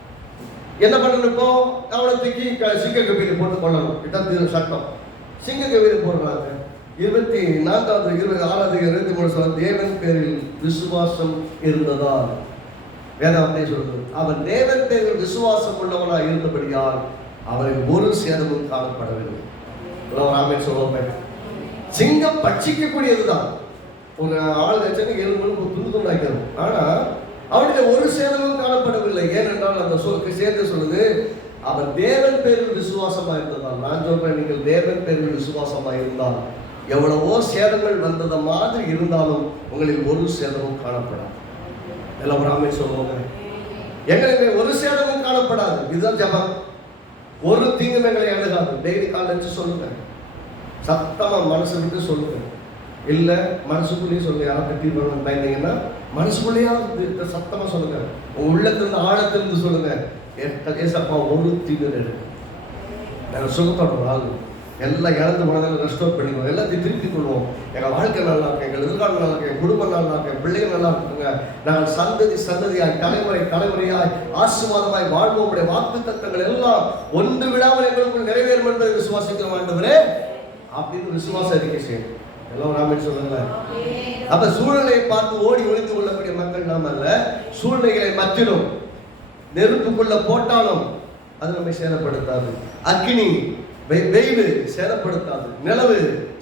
என்ன பண்ணணும்? இப்போ அவனை தூக்கி சிங்க கபீர் போட்டு கொள்ளணும். இதான் சட்டம். சிங்க கபீர் போடுறாங்க. 24வது 26வது 23 சொல்ல, தேவன் பேரில் விசுவாசம் இருந்ததா வேதாந்தே சொல்றது. அவன் தேவன் பேரில் விசுவாசம் உள்ளவனா இருந்தபடியால் அவரின் ஒரு சேதமும் காணப்படவில்லை. ராமே சொல்லுவோம், சிங்கம் பட்சிக்கக்கூடியதுதான். ஒரு ஆள் வச்சு 7 மணி துண்டுண்டாக்கிறது. ஆனா அவனுடைய ஒரு சேதமும் காணப்படவில்லை. ஏனென்றால் அந்த சேர்ந்து சொல்லுது, அவன் தேவன் பேரில் விசுவாசமா இருந்ததால். நான் சொல்றேன், நீங்கள் தேவன் பேரில் விசுவாசமா இருந்தால் எவ்வளவோ சேதங்கள் வந்தத மாதிரி இருந்தாலும் உங்களில் ஒரு சேதமும் காணப்படாது. எல்லாம் ராமே சொல்லுவாங்க, எங்களுக்கு ஒரு சேதமும் காணப்படாது. இதுதான் ஜபம். ஒரு தீங்கும் எங்களை அணுகாது. டெய்லி கால் வச்சு சொல்லுங்க, சத்தமா மனசு விட்டு சொல்லுங்க. இல்ல மனசுக்குள்ளேயே சொல்லுங்க. யாரை பற்றி பயந்தீங்கன்னா மனசுக்குள்ளேயே சத்தமா சொல்லுங்க. உங்க உள்ளத்திலிருந்து ஆழத்திலிருந்து சொல்லுங்க, ஏசப்பா ஒரு தீங்கு எடுங்க, நாங்கள் சுகத்தோட ஆள் எல்லாம் இழந்து போனதில் ரெஸ்டோர் பண்ணிக்குவோம், எல்லாத்தையும் திருப்பி கொள்வோம். எங்கள் வாழ்க்கை நல்லா இருக்கு, எங்கள் எதிர்காலம் நல்லா இருக்கு, என் குடும்பம் நல்லா இருக்கு, என் பிள்ளைகள் நல்லா இருக்குங்க. நாங்கள் சந்ததி சந்ததியாய் தலைமுறை தலைமுறையாய் ஆசீர்வாதமாய் வாழ்வோம். உடைய வாக்கு தத்தங்கள் எல்லாம் ஒன்று விடாமல் எங்களுக்குள் நிறைவேறும் என்பதை விசுவாசிக்கிறோம் ஆண்டவரே அப்படின்னு விசுவாச அறிக்கை செய்யணும். எல்லாம் ராமன் சொல்லுங்க. அப்ப சூழ்நிலையை பார்த்து ஓடி ஒளிந்து கொள்ளக்கூடிய மக்கள் நாம அல்ல. சூழ்நிலைகளை மற்றிலும் நெருப்புக்குள்ள போட்டாலும் அது நம்மை சேதப்படுத்தாது. அக்கினி வெயில் சேதப்படுத்தாது, நிலவு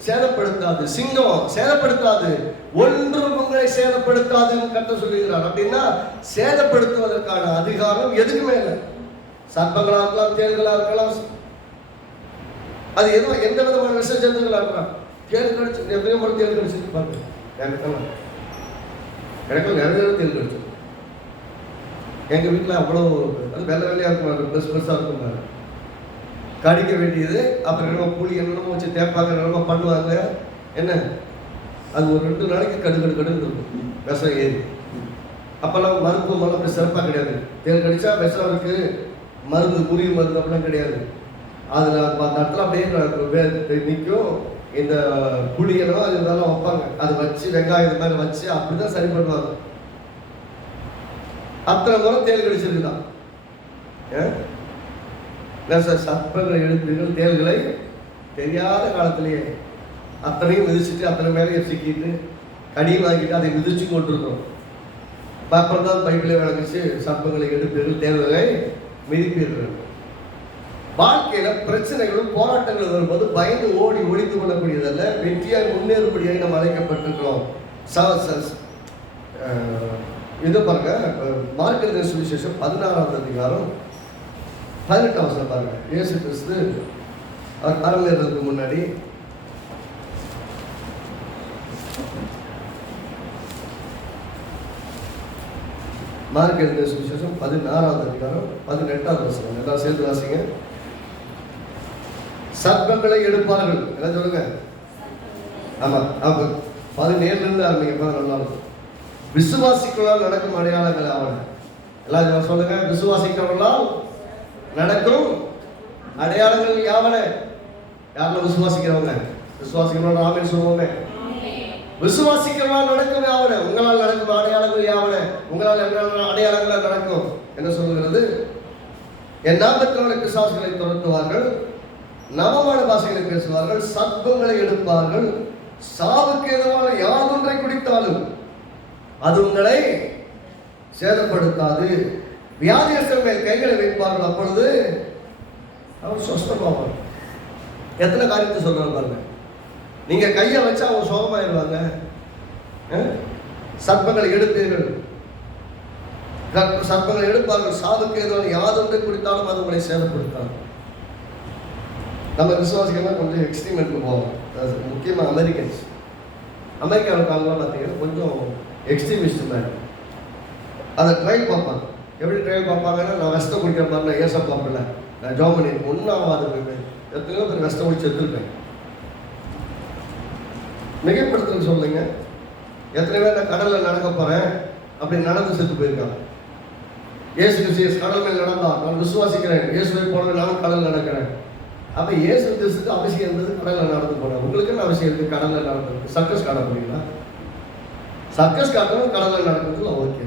சேதப்படுத்தாது, சிங்கம் சேதப்படுத்தாது, ஒன்றும் உங்களை சேதப்படுத்தாதுன்னு கர்த்தர் சொல்லுகிறார். அப்படின்னா சேதப்படுத்துவதற்கான அதிகாரம் எதுக்குமே இல்லை. சர்ப்பங்களா இருக்கலாம், தேள்களா இருக்கலாம், அது எதுவும் எந்த விதமான விஷ ஜந்துகளா இருக்கலாம். தேள் கடிச்சு எத்தனையோ முறை தேள் கடிச்சிட்டு பாருங்க. எனக்கு நிறைய தேள் கடிச்சு. எங்க வீட்டில் அவ்வளோ அது வெள்ளை வெள்ளையா இருக்கும், பெருசு பெருசா இருக்கும். கடிக்க வேண்டியது, அப்புறம் என்னமோ புளி என்னமோ வச்சு தேய்ப்பாங்க, என்னமோ பண்ணுவாங்க. என்ன அது ஒரு 2 நாளைக்கு கடுன்னு இருக்கும் விஷம் ஏறி. அப்போல்லாம் மருத்துவமெல்லாம் அப்படி சிறப்பாக கிடையாது. தேள் கடிச்சா விஷம் இருக்கு, மருந்து மூலிகை மருந்து அப்படிலாம் கிடையாது. அதில் அந்த இடத்துல அப்படியே நிற்கும். இந்த புளியெல்லாம் அது இதெல்லாம் வைப்பாங்க, அதை வச்சு வெங்காயம் இது மாதிரி வச்சு அப்படி தான் சரி பண்ணுவாங்க. அத்தனை முறை தேள் கடிச்சிருக்குதான். சர்ப்பங்கள் எழுப்பீர்கள் தேள்களை தெரியாத காலத்திலேயே அத்தனையும் மிதிச்சுட்டு அத்தனை மேலே சிக்கிட்டு கடி வாங்கிட்டு அதை மிதிச்சு கொண்டிருக்கிறோம். அப்புறம் தான் பைபிளே விளங்குச்சு, சர்ப்பங்களை எடுப்பீர்கள் தேள்களை மிதிப்பீர்கள். வாழ்க்கையில பிரச்சனைகளும் போராட்டங்கள் வரும்போது பயந்து ஓடி ஒழித்து கொள்ளக்கூடியதல்ல, வெற்றியாய் முன்னேறும்படியாக நம்ம அழைக்கப்பட்டிருக்கிறோம். இது பாருங்க, மார்க் சுவிசேஷம் 16ஆம் அதிகாரம் 18ஆம் வசனம் பாருங்க. இயேசு கிறிஸ்து அவர் அரங்கேறதுக்கு முன்னாடி மார்க் எழுதின சுவிசேஷம் 16ஆம் அதிகாரம் 18ஆம் வசனம். எல்லாம் சேர்ந்து வாசிங்க. சர்ப்பங்களை எடுப்பார்கள். என்ன சொல்லுங்க? ஆமா, அப்ப 17 ஆரம்பிங்க. நல்லா இருக்கும். விசுவாசிக்கலால் நடக்கும் அடையாளங்கள் ஆவன. எல்லாரும் சொல்லுங்க. விசுவாசிக்கிறவர்களால் நடக்கும் அடையாளங்கள் யாவன? யாரெல்லாம் விசுவாசிக்கிறவங்க? விசுவாசிக்கிறவங்க ஆமென் சொல்லுவோமே. விசுவாசிக்கிறவர்களால் நடக்கும் யாவன? உங்களால் நடக்கும் அடையாளங்கள் யாவன? உங்களால் என்ன அடையாளங்கள் நடக்கும்? என்ன சொல்லுகிறது? என் நாமத்தினாலே பிசாசுகளை துரத்துவார்கள், நவமான பாஷைகளை பேசுவார்கள், சர்ப்பங்களை எடுப்பார்கள், சாவுக்கு எதுவான யாதொன்றை குடித்தாலும் அது உங்களை சேதப்படுத்தாது, வியாதியஸ்தர் மேல் கைகளை வைப்பார்கள், அப்பொழுது அவர் சொஸ்தமாவார். எத்தனை காரியத்தை சொல்றாங்க பாருங்க. நீங்க கையை வச்சு அவங்க சோகமாயிருவாங்க. சர்ப்பங்களை எடுப்பீர்கள், சர்ப்பங்களை எடுப்பார்கள், சாவுக்கு எதுவான யாதொன்றை குடித்தாலும் அது உங்களை சேதப்படுத்தாது. நம்ம விசுவாசிகள்லாம் கொஞ்சம் எக்ஸ்ட்ரீமெண்ட்க்கு போவோம். முக்கியமாக அமெரிக்காவுக்காரங்களாம் பார்த்தீங்கன்னா கொஞ்சம் எக்ஸ்ட்ரீமிஸ்ட் மாதிரி அதை ட்ரையல் பார்ப்பாங்க. எப்படி ட்ரையல் பார்ப்பாங்கன்னா, நான் வெஸ்ட்டை குடிக்கிற மாதிரி நான் ஏச பார்ப்பல, நான் ஜோமனி ஒன்றாவது போயிருப்பேன், எத்தனையோ பேர் வெஸ்ட்டை குடிச்சு எடுத்துருப்பேன். மிகைப்படுத்துன்னு சொல்லுங்க. எத்தனை பேர் நான் கடலில் நடக்க போகிறேன் அப்படி நடந்து செத்து போயிருக்காங்க. இயேசு கிறிஸ்து கடல் மேல் நடந்தான், நான் விசுவாசிக்கிறேன், இயேசுவை போல நானும் கடல் நடக்கிறேன். அப்போ இயேசு கிறிஸ்துக்கு அவசியம் இருந்தது கடலில் நடந்து போனேன். உங்களுக்கு என்ன அவசியம் இருக்குது கடலில் நடக்கிறது? சர்க்கஸ் காட்ட முடியுங்களா? சர்க்கஸ் காட்டணும், கடலில் நடக்கிறதுல ஓகே.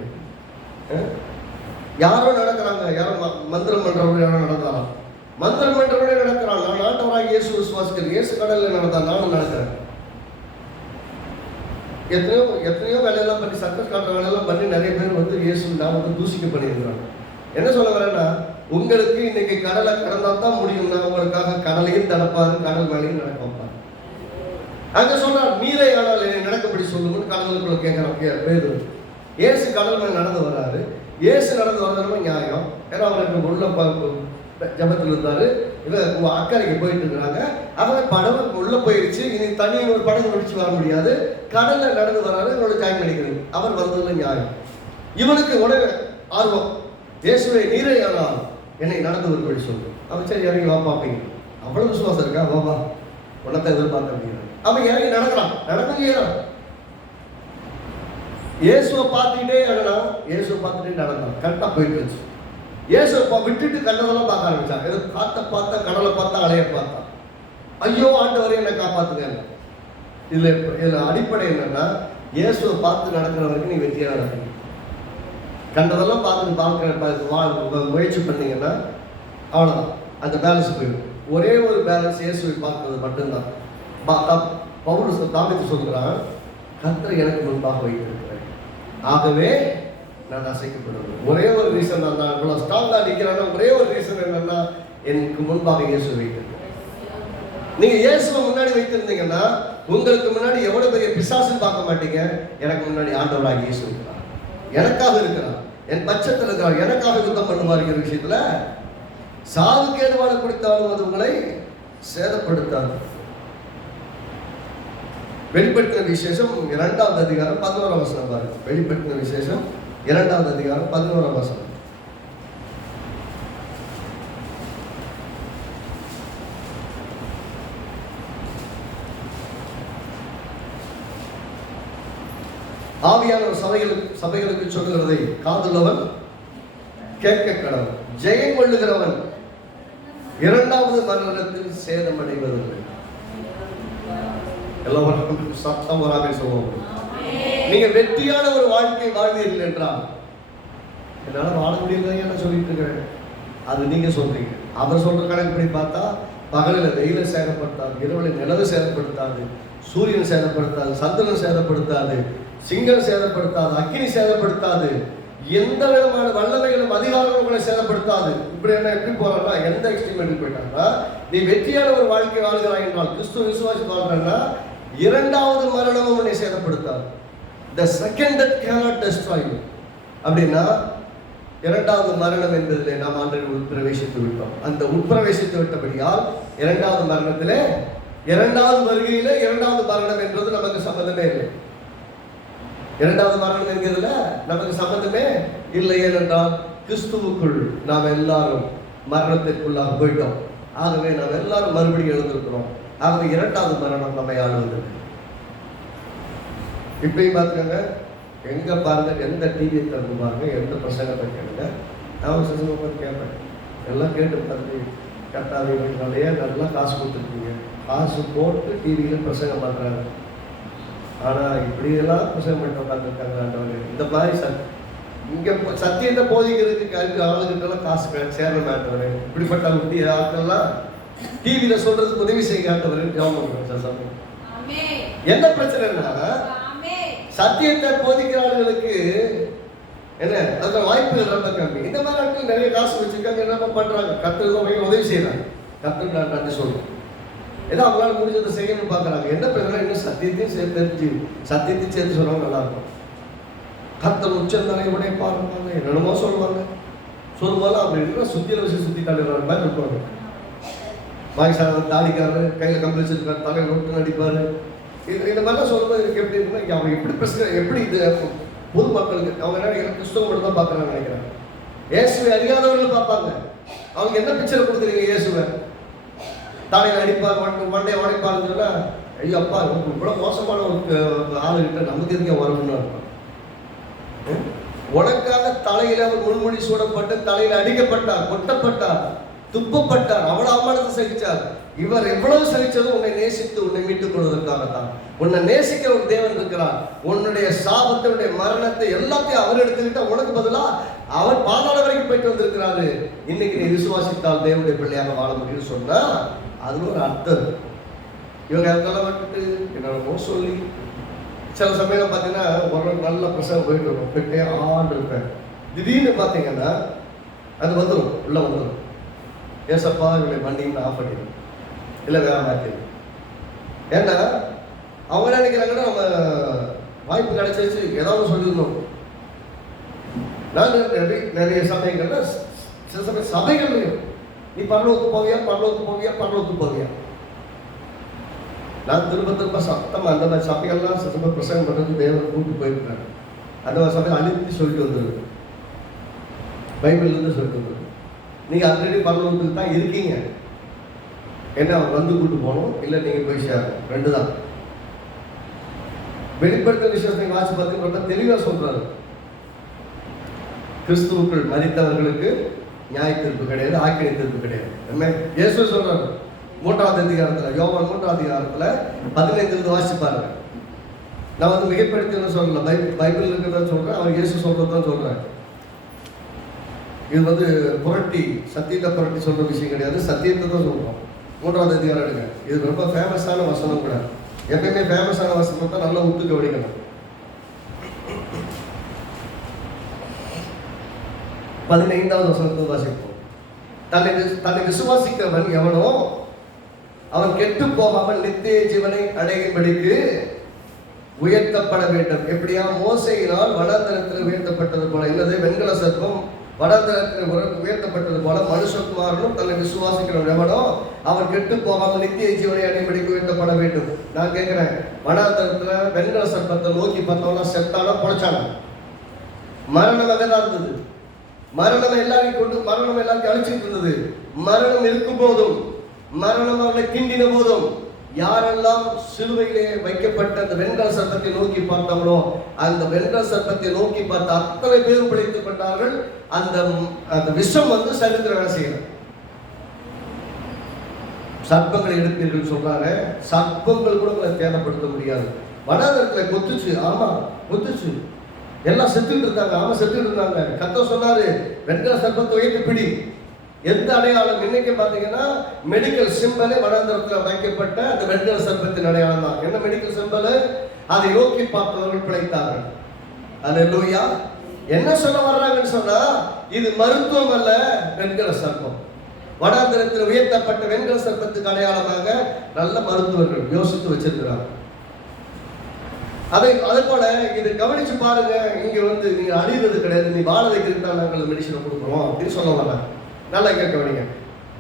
யாரோ நடக்கிறாங்க, யாரோ மந்திரம் பண்ணுறவங்க யாரோ நடந்தாலும் மந்திரம் பண்ணுறவனே நடக்கிறான். நான் ஆண்டவராக இயேசு விசுவாசிக்கிறேன், இயேசு கடலில் நடந்தான், நானும் நடக்கிறேன். எத்தனையோ வேலையெல்லாம் பண்ணி, சர்க்கஸ் காட்டுற வேலையெல்லாம் பண்ணி நிறைய பேர் வந்து இயேசு நாமத்தை தூசிக்க பண்ணியிருக்கிறாங்க. என்ன சொல்ல வரேன்னா, உங்களுக்கு இன்னைக்கு கடலை கடந்தா தான் முடியும்னா உங்களுக்காக கடலையும் தடப்பாரு, கடல் மேலையும் நடக்க வைப்பாரு. அங்க சொல்றார், நீரை ஆனால் என்னை நடக்கப்படி சொல்லுங்கன்னு கடலுக்குள்ள கேட்கிறான் பேரு. இயேசு கடல் மேல் நடந்து வர்றாரு. இயேசு நடந்து வர்றதுமே நியாயம். ஏன்னா அவருக்கு உள்ள ஜபத்தில் இருந்தாரு, இதை அக்கறைக்கு போயிட்டு இருக்கிறாங்க. அவங்க படகு உள்ள போயிடுச்சு, இனி தண்ணி ஒரு படகு முடிச்சு வர முடியாது, கடல்ல நடந்து வர்றாரு, இவரோட ஜாயின் பண்ணிக்கிறது. அவர் வந்ததுல நியாயம். இவனுக்கு உடனே ஆர்வம், இயேசுவை நீரை ஆனால் என்னை நடந்து வரும்படி சொல்லு. அவன் சரி இறங்கி வா பார்ப்பீங்க. அவ்வளவு விசுவாசம் இருக்கா? வாபா உன்னத்தை எதிர்பார்க்க அப்படிங்கிறான். அவன் இறங்கி நடக்கிறான், நடந்துக்கிறான். இயேசுவை பார்த்துக்கிட்டே இறங்கினான், இயேசுவை பார்த்துட்டே நடந்தான். கரெக்டாக போயிட்டு இருந்துச்சு. இயேசுவை விட்டுட்டு கண்டதெல்லாம் பார்க்க ஆரம்பிச்சான். எது பார்த்தா கடலை பார்த்தா அலைய பார்த்தான். ஐயோ ஆண்டவரே என்னை காப்பாத்துங்க. இதுல அடிப்படை என்னன்னா, இயேசுவை பார்த்து நடக்கிற வரைக்கும் நீ வெற்றியாக நடக்கணும். கண்டதெல்லாம் பார்க்க முயற்சி பண்ணீங்கன்னா அவ்வளோதான், அந்த பேலன்ஸ் போயிடும். ஒரே ஒரு பேலன்ஸ் இயேசுவை பார்க்கறது மட்டும்தான். பவுல் தாவீது சொல்கிறான், கர்த்தர் எனக்கு முன்பாக வைத்திருக்கிறேன், ஆகவே நான் அசைக்கப்படுவேன். ஒரே ஒரு ரீசன் தான், நான் இவ்வளோ ஸ்ட்ராங்காக நிற்கிறேன்னா ஒரே ஒரு ரீசன் என்னன்னா, எனக்கு முன்பாக இயேசு வைத்திருக்கிறேன். நீங்க இயேசுவை முன்னாடி வைத்திருந்தீங்கன்னா உங்களுக்கு முன்னாடி எவ்வளவு பெரிய பிசாசுன்னு பார்க்க மாட்டீங்க. எனக்கு முன்னாடி ஆண்டவராக இயேசு இருக்கிறார், எனக்காக இருக்கிறார், என் பட்சத்தில் இருக்கிறார், எனக்காக யுத்தம் பண்ணுவாருங்கிற விஷயத்துல சாவுக்கு ஏதுவான குடித்தாலும் அது உங்களை சேதப்படுத்தாது. வெளிப்படுத்தின விசேஷம் 2ஆம் அதிகாரம் 11ஆம் வசனம் பாருங்க. வெளிப்படுத்தின விசேஷம் 2ஆம் அதிகாரம் 11ஆம் வசனம். ஆவியானவர் சபைகளுக்கு சொல்லுகிறதை காதுள்ளவன் கேட்க கடவன். ஜெயம் கொள்ளுகிறவன் இரண்டாவது மரணத்தில் சேதம் அடைவதில்லை. எல்லாரும் சத்தம் வராமல் சொல்லுவோம். நீங்க வெற்றியான ஒரு வாழ்க்கை வாழ்வீர்கள் என்றால், என்னால வாழ முடியல என்ன சொல்லிட்டு இருக்கேன், அது நீங்க சொல்றீங்க. அவர் சொல்ற கணக்குப்படி பார்த்தா பகலில் வெயில சேதப்படுத்தாது, இரவுல நிலவு சேதப்படுத்தாது, சூரியன் சேதப்படுத்தாது, சந்திரன் சேதப்படுத்தாது, சிங்கம் சேதப்படுத்தாது, அக்கினி சேதப்படுத்தாது, எந்த விதமான வல்லமைகளும் அதிகாரங்களும் உங்களை சேதப்படுத்தாது. இப்படி என்ன எப்படி போறா, எந்த எக்ஸ்ட்ரீமெண்ட் போயிட்டாங்கன்னா, நீ வெற்றியான ஒரு வாழ்க்கை வாழ்கிறாய் என்றால், கிறிஸ்துவ விசுவாசி வாழ்றன்னா, இரண்டாவது மரணமும் உன்னை சேதப்படுத்தாது. The second death cannot destroy you. அப்படின்னா இரண்டாவது மரணம் என்பதிலே நாம் ஆண்டு உட்பிரவேசித்து விட்டோம். அந்த உட்பிரவேசித்து விட்டபடியால் இரண்டாவது மரணத்திலே, இரண்டாவது வருகையிலே இரண்டாவது மரணம் என்பது நமக்கு சம்பந்தமே இல்லை. இரண்டாவது மரணம் என்கிறதுல நமக்கு சம்பந்தமே இல்லை. ஏனென்றால் கிறிஸ்துவுக்குள் நாம் எல்லாரும் மரணத்திற்குள்ளாக போயிட்டோம். ஆகவே நாம் எல்லாரும் மறுபடியும் எழுந்திருக்கிறோம். ஆகவே இரண்டாவது மரணம் நம்மை ஆளுவது. இப்பயும் பார்த்துக்கோங்க, எங்க பாருங்க, எந்த டிவியை திறந்து பாருங்க, எந்த பிரசங்கத்தை கேளுங்க, நான் சிசங்க உட்காந்து கேட்பேன். எல்லாம் கேட்டு பார்த்து கட்டாதீங்கனாலேயே நல்லா காசு கொடுத்துருக்கீங்க, காசு போட்டு டிவியில பிரசங்கம் பண்றாங்க. ஆனா இப்படியெல்லாம் பிரசங்கம் பண்ணிட்டு உட்காந்துருக்காங்க. இந்த மாதிரி இங்க சத்தியத்தை போதிக்கிறதுக்கு ஆளுகிட்டலாம் காசு சேர மாட்டவர். இப்படிப்பட்ட முக்கிய ஆட்கள்லாம் டிவியில சொல்றதுக்கு உதவி செய்ய காட்டவர். ஜாமம் என்ன பிரச்சனைனா, சத்தியத்தை போதிக்கிறார்களுக்கு என்ன அந்த வாய்ப்புகள் ரொம்ப கம்மி. இந்த மாதிரி ஆட்கள் நிறைய காசு வச்சிருக்காங்க, என்ன பண்றாங்க, கத்துறதும் உதவி செய்யறாங்க. கத்து நான் நன்றி சொல்றேன். ஏதோ அவங்களால முடிஞ்சதை செய்யணும்னு பாக்குறாங்க. என்ன பிரச்சனை, இன்னும் சத்தியத்தையும் சேர்த்து தெரிஞ்சு சத்தியத்தையும் சேர்த்து சொல்றவங்க நல்லா இருக்கும். கத்தர் உச்சந்தலை உடைய பாருங்க, என்னென்னமோ சொல்லுவாங்க. சொல்லுவாங்க அப்படின்னு சுத்தியில வச்சு சுத்தி காட்டுற மாதிரி இருப்பாங்க. வாய்ஸாக தாடிக்காரு, கையில கம்பி வச்சிருக்காரு, தலையில் நோட்டு நடிப்பாரு. இந்த மாதிரிலாம் சொல்லும்போது எனக்கு எப்படி இருக்குன்னா, அவங்க எப்படி பிரச்சனை, எப்படி இது பொதுமக்களுக்கு அவங்க என்ன கிறிஸ்தவ மட்டும் தான் பார்க்குறாங்க நினைக்கிறாங்க. இயேசுவை அறியாதவர்கள் பார்ப்பாங்க. அவங்க என்ன பிக்சரை கொடுக்குறீங்க, இயேசுவை தலையில் அடிப்பார், மண்டை உடைப்பாருன்னு சொன்னா, ஐயோ அப்பா இவ்வளோ மோசமான ஒரு ஆளுகிட்ட நமக்கு இருக்க வரணும்னு இருப்பான். உனக்காக தலையில அவர் முள்முடி சூடப்பட்டு தலையில் அடிக்கப்பட்டார், கொட்டப்பட்டார், துப்பப்பட்டார், அவ்வளவு அவமானத்தை சகிச்சார். இவர் எவ்வளவு சகிச்சதும் உன்னை நேசித்து உன்னை மீட்டுக் கொள்வதற்காகத்தான். உன்னை நேசிக்கிற ஒரு தேவன் இருக்கிறார். உன்னுடைய சாபத்தை, உன்னுடைய மரணத்தை எல்லாத்தையும் அவர் எடுத்துக்கிட்டா உனக்கு பதிலா அவர் பாதாள வரைக்கும் போயிட்டு வந்திருக்கிறாரு. இன்னைக்கு நீ விசுவாசித்தால் தேவனுடைய பிள்ளையாக வாழ முடியும்னு சொன்னா அதுல ஒரு அர்த்தம். இவங்க அதெல்லாம் விட்டுட்டு என்னோட சொல்லி சில சமயம் பார்த்தீங்கன்னா ஒரு நல்ல பிரசவம் போயிட்டு வரும், போயிட்டே ஆண்டு இருப்பேன். திடீர்னு பார்த்தீங்கன்னா அது வந்துடும், உள்ள வந்துடும். ஏசப்பா இவங்களை வண்டின்னு ஆஃப் பண்ணிடும், இல்லை வேற மாற்றிடும். ஏன்னா அவங்க நினைக்கிறாங்கன்னா நம்ம வாய்ப்பு கிடைச்சிருச்சு ஏதாவது சொல்லிடணும். நான் நிறைய சமயங்கள்ல சில சமயம் சபைகள்லையும் நீ பரலோகத்துக்கு போவியா, பரலோகத்துக்கு போவியா, பரலோகத்துக்கு போவியா. நான் திரும்ப திரும்ப சத்தமாக அந்த மாதிரி சபைகள்லாம் சில சமயம் பிரசங்கம் பண்ணுறது தேவன் கூப்பிட்டு போயிருக்காங்க. அந்த மாதிரி சபையை அழுத்தி சொல்லிட்டு வந்துருக்கு, பைபிள்லேருந்து சொல்லிட்டு வந்துருக்கு. நீங்கள் ஆல்ரெடி பரலோகத்துக்கு தான் இருக்கீங்க, என்ன அவர் வந்து கூப்பிட்டு போகணும், இல்லை நீங்கள் போய் சேரணும், ரெண்டு தான். வெளிப்படுத்த விஷயத்தை வாசி பார்த்தீங்கன்னா தெளிவாக சொல்றாரு, கிறிஸ்துவுக்குள் மரித்தவர்களுக்கு நியாய தீர்ப்பு கிடையாது, ஆக்கினை தீர்ப்பு கிடையாது. இயேசு சொல்றாரு 3வது அதிகாரத்தில், யோவான் 3வது அதிகாரத்தில் 15 வாசிப்பாரு. நான் வந்து மிகைப்படுத்தி சொல்லல, பைபிள் இருக்கிறதா சொல்றேன், அவர் இயேசு சொல்றதான் சொல்றேன். இது வந்து புரட்டி சத்தியத்தை புரட்டி சொல்ற விஷயம் கிடையாது, சத்தியத்தை தான் சொல்றோம். 3வது அதிகாரம் எடுங்க. இது ரொம்ப ஃபேமஸான வசனம் கூட. எப்பயுமே ஃபேமஸான வசனம் தான் நல்லா விட்டு கவனிக்கணும். 15வது வசனத்தை வாசிப்போம். தன்னை விசுவாசிக்கிறவன் எவனோ அவன் கெட்டு போகாமல் நித்திய ஜீவனை அடையும்படிக்கு உயர்த்தப்பட வேண்டும். எப்படியா மோசையினால் வனாந்தரத்தில் உயர்த்தப்பட்டது போல, என்னது வெண்கல சர்ப்பம் வனாந்தரத்தில் உயர்த்தப்பட்டது போல மனுஷகுமாரனும் தன்னை விசுவாசிக்கிறவன் எவனோ அவன் கெட்டு போகாமல் நித்திய ஜீவனை அடையும்படிக்கு உயர்த்தப்பட வேண்டும். நான் கேட்கிறேன், வனாந்தரத்துல வெண்கல சர்ப்பத்தை நோக்கி பார்த்தோம்னா செத்தானா பொழைச்சானா? மரணம் அங்கதான் இருந்தது. மரணம் எல்லாரையும் அழிச்சிட்டு இருந்தது. மரணம் இருக்கும் போதும், மரணம் அவர்களை கிண்டின போதும், யாரெல்லாம் சிலுவையிலே வைக்கப்பட்ட அந்த வெண்கல சர்ப்பத்தை நோக்கி பார்த்தாங்களோ, அந்த வெண்கல சர்ப்பத்தை நோக்கி பார்த்த அத்தனை பேரும் பிழைத்துக் கொண்டார்கள். அந்த விஷம் சரித்திர வேலை செய்யணும். சர்ப்பங்களை எடுப்பீர்கள் சொல்றாங்க. சர்ப்பங்கள் கூட உங்களை தேவைப்படுத்த முடியாது. வனாந்தரத்தில் கொத்துச்சு. ஆமா, கொத்துச்சு. எல்லாம் செத்துட்டு இருந்தாங்க. ஆமா, செத்துட்டு இருந்தாங்க. கர்த்தர் சொன்னாரு, வெண்கல சர்ப்பத்தை உயர்த்தி பிடி. எந்த அடையாளம்? இன்னைக்கு பாத்தீங்கன்னா மெடிக்கல் சிம்பலே வனாந்தரத்தில் வைக்கப்பட்ட அந்த வெண்கல சர்ப்பத்தின் அடையாளம் தான். என்ன மெடிக்கல் சிம்பல்? அதை நோக்கி பார்த்தவர்கள் பிழைத்தார்கள். அல்லேலூயா. என்ன சொல்ல வர்றாங்கன்னு சொன்னா, இது மருத்துவம் அல்ல, வெண்கல சர்ப்பம். வனாந்தரத்தில் உயர்த்தப்பட்ட வெண்கல சர்ப்பத்துக்கு அடையாளமாக நல்ல மருத்துவர்கள் யோசித்து வச்சிருக்கிறாங்க. அதை போல இது கவனிச்சு பாருங்க. இங்க நீங்க அழிவது கிடையாது, நீ வாழ வைக்கிறதுக்கு தான் நாங்கள் மெடிசனை கொடுக்குறோம் அப்படின்னு சொல்ல வரேன். நல்லா கவனிங்க.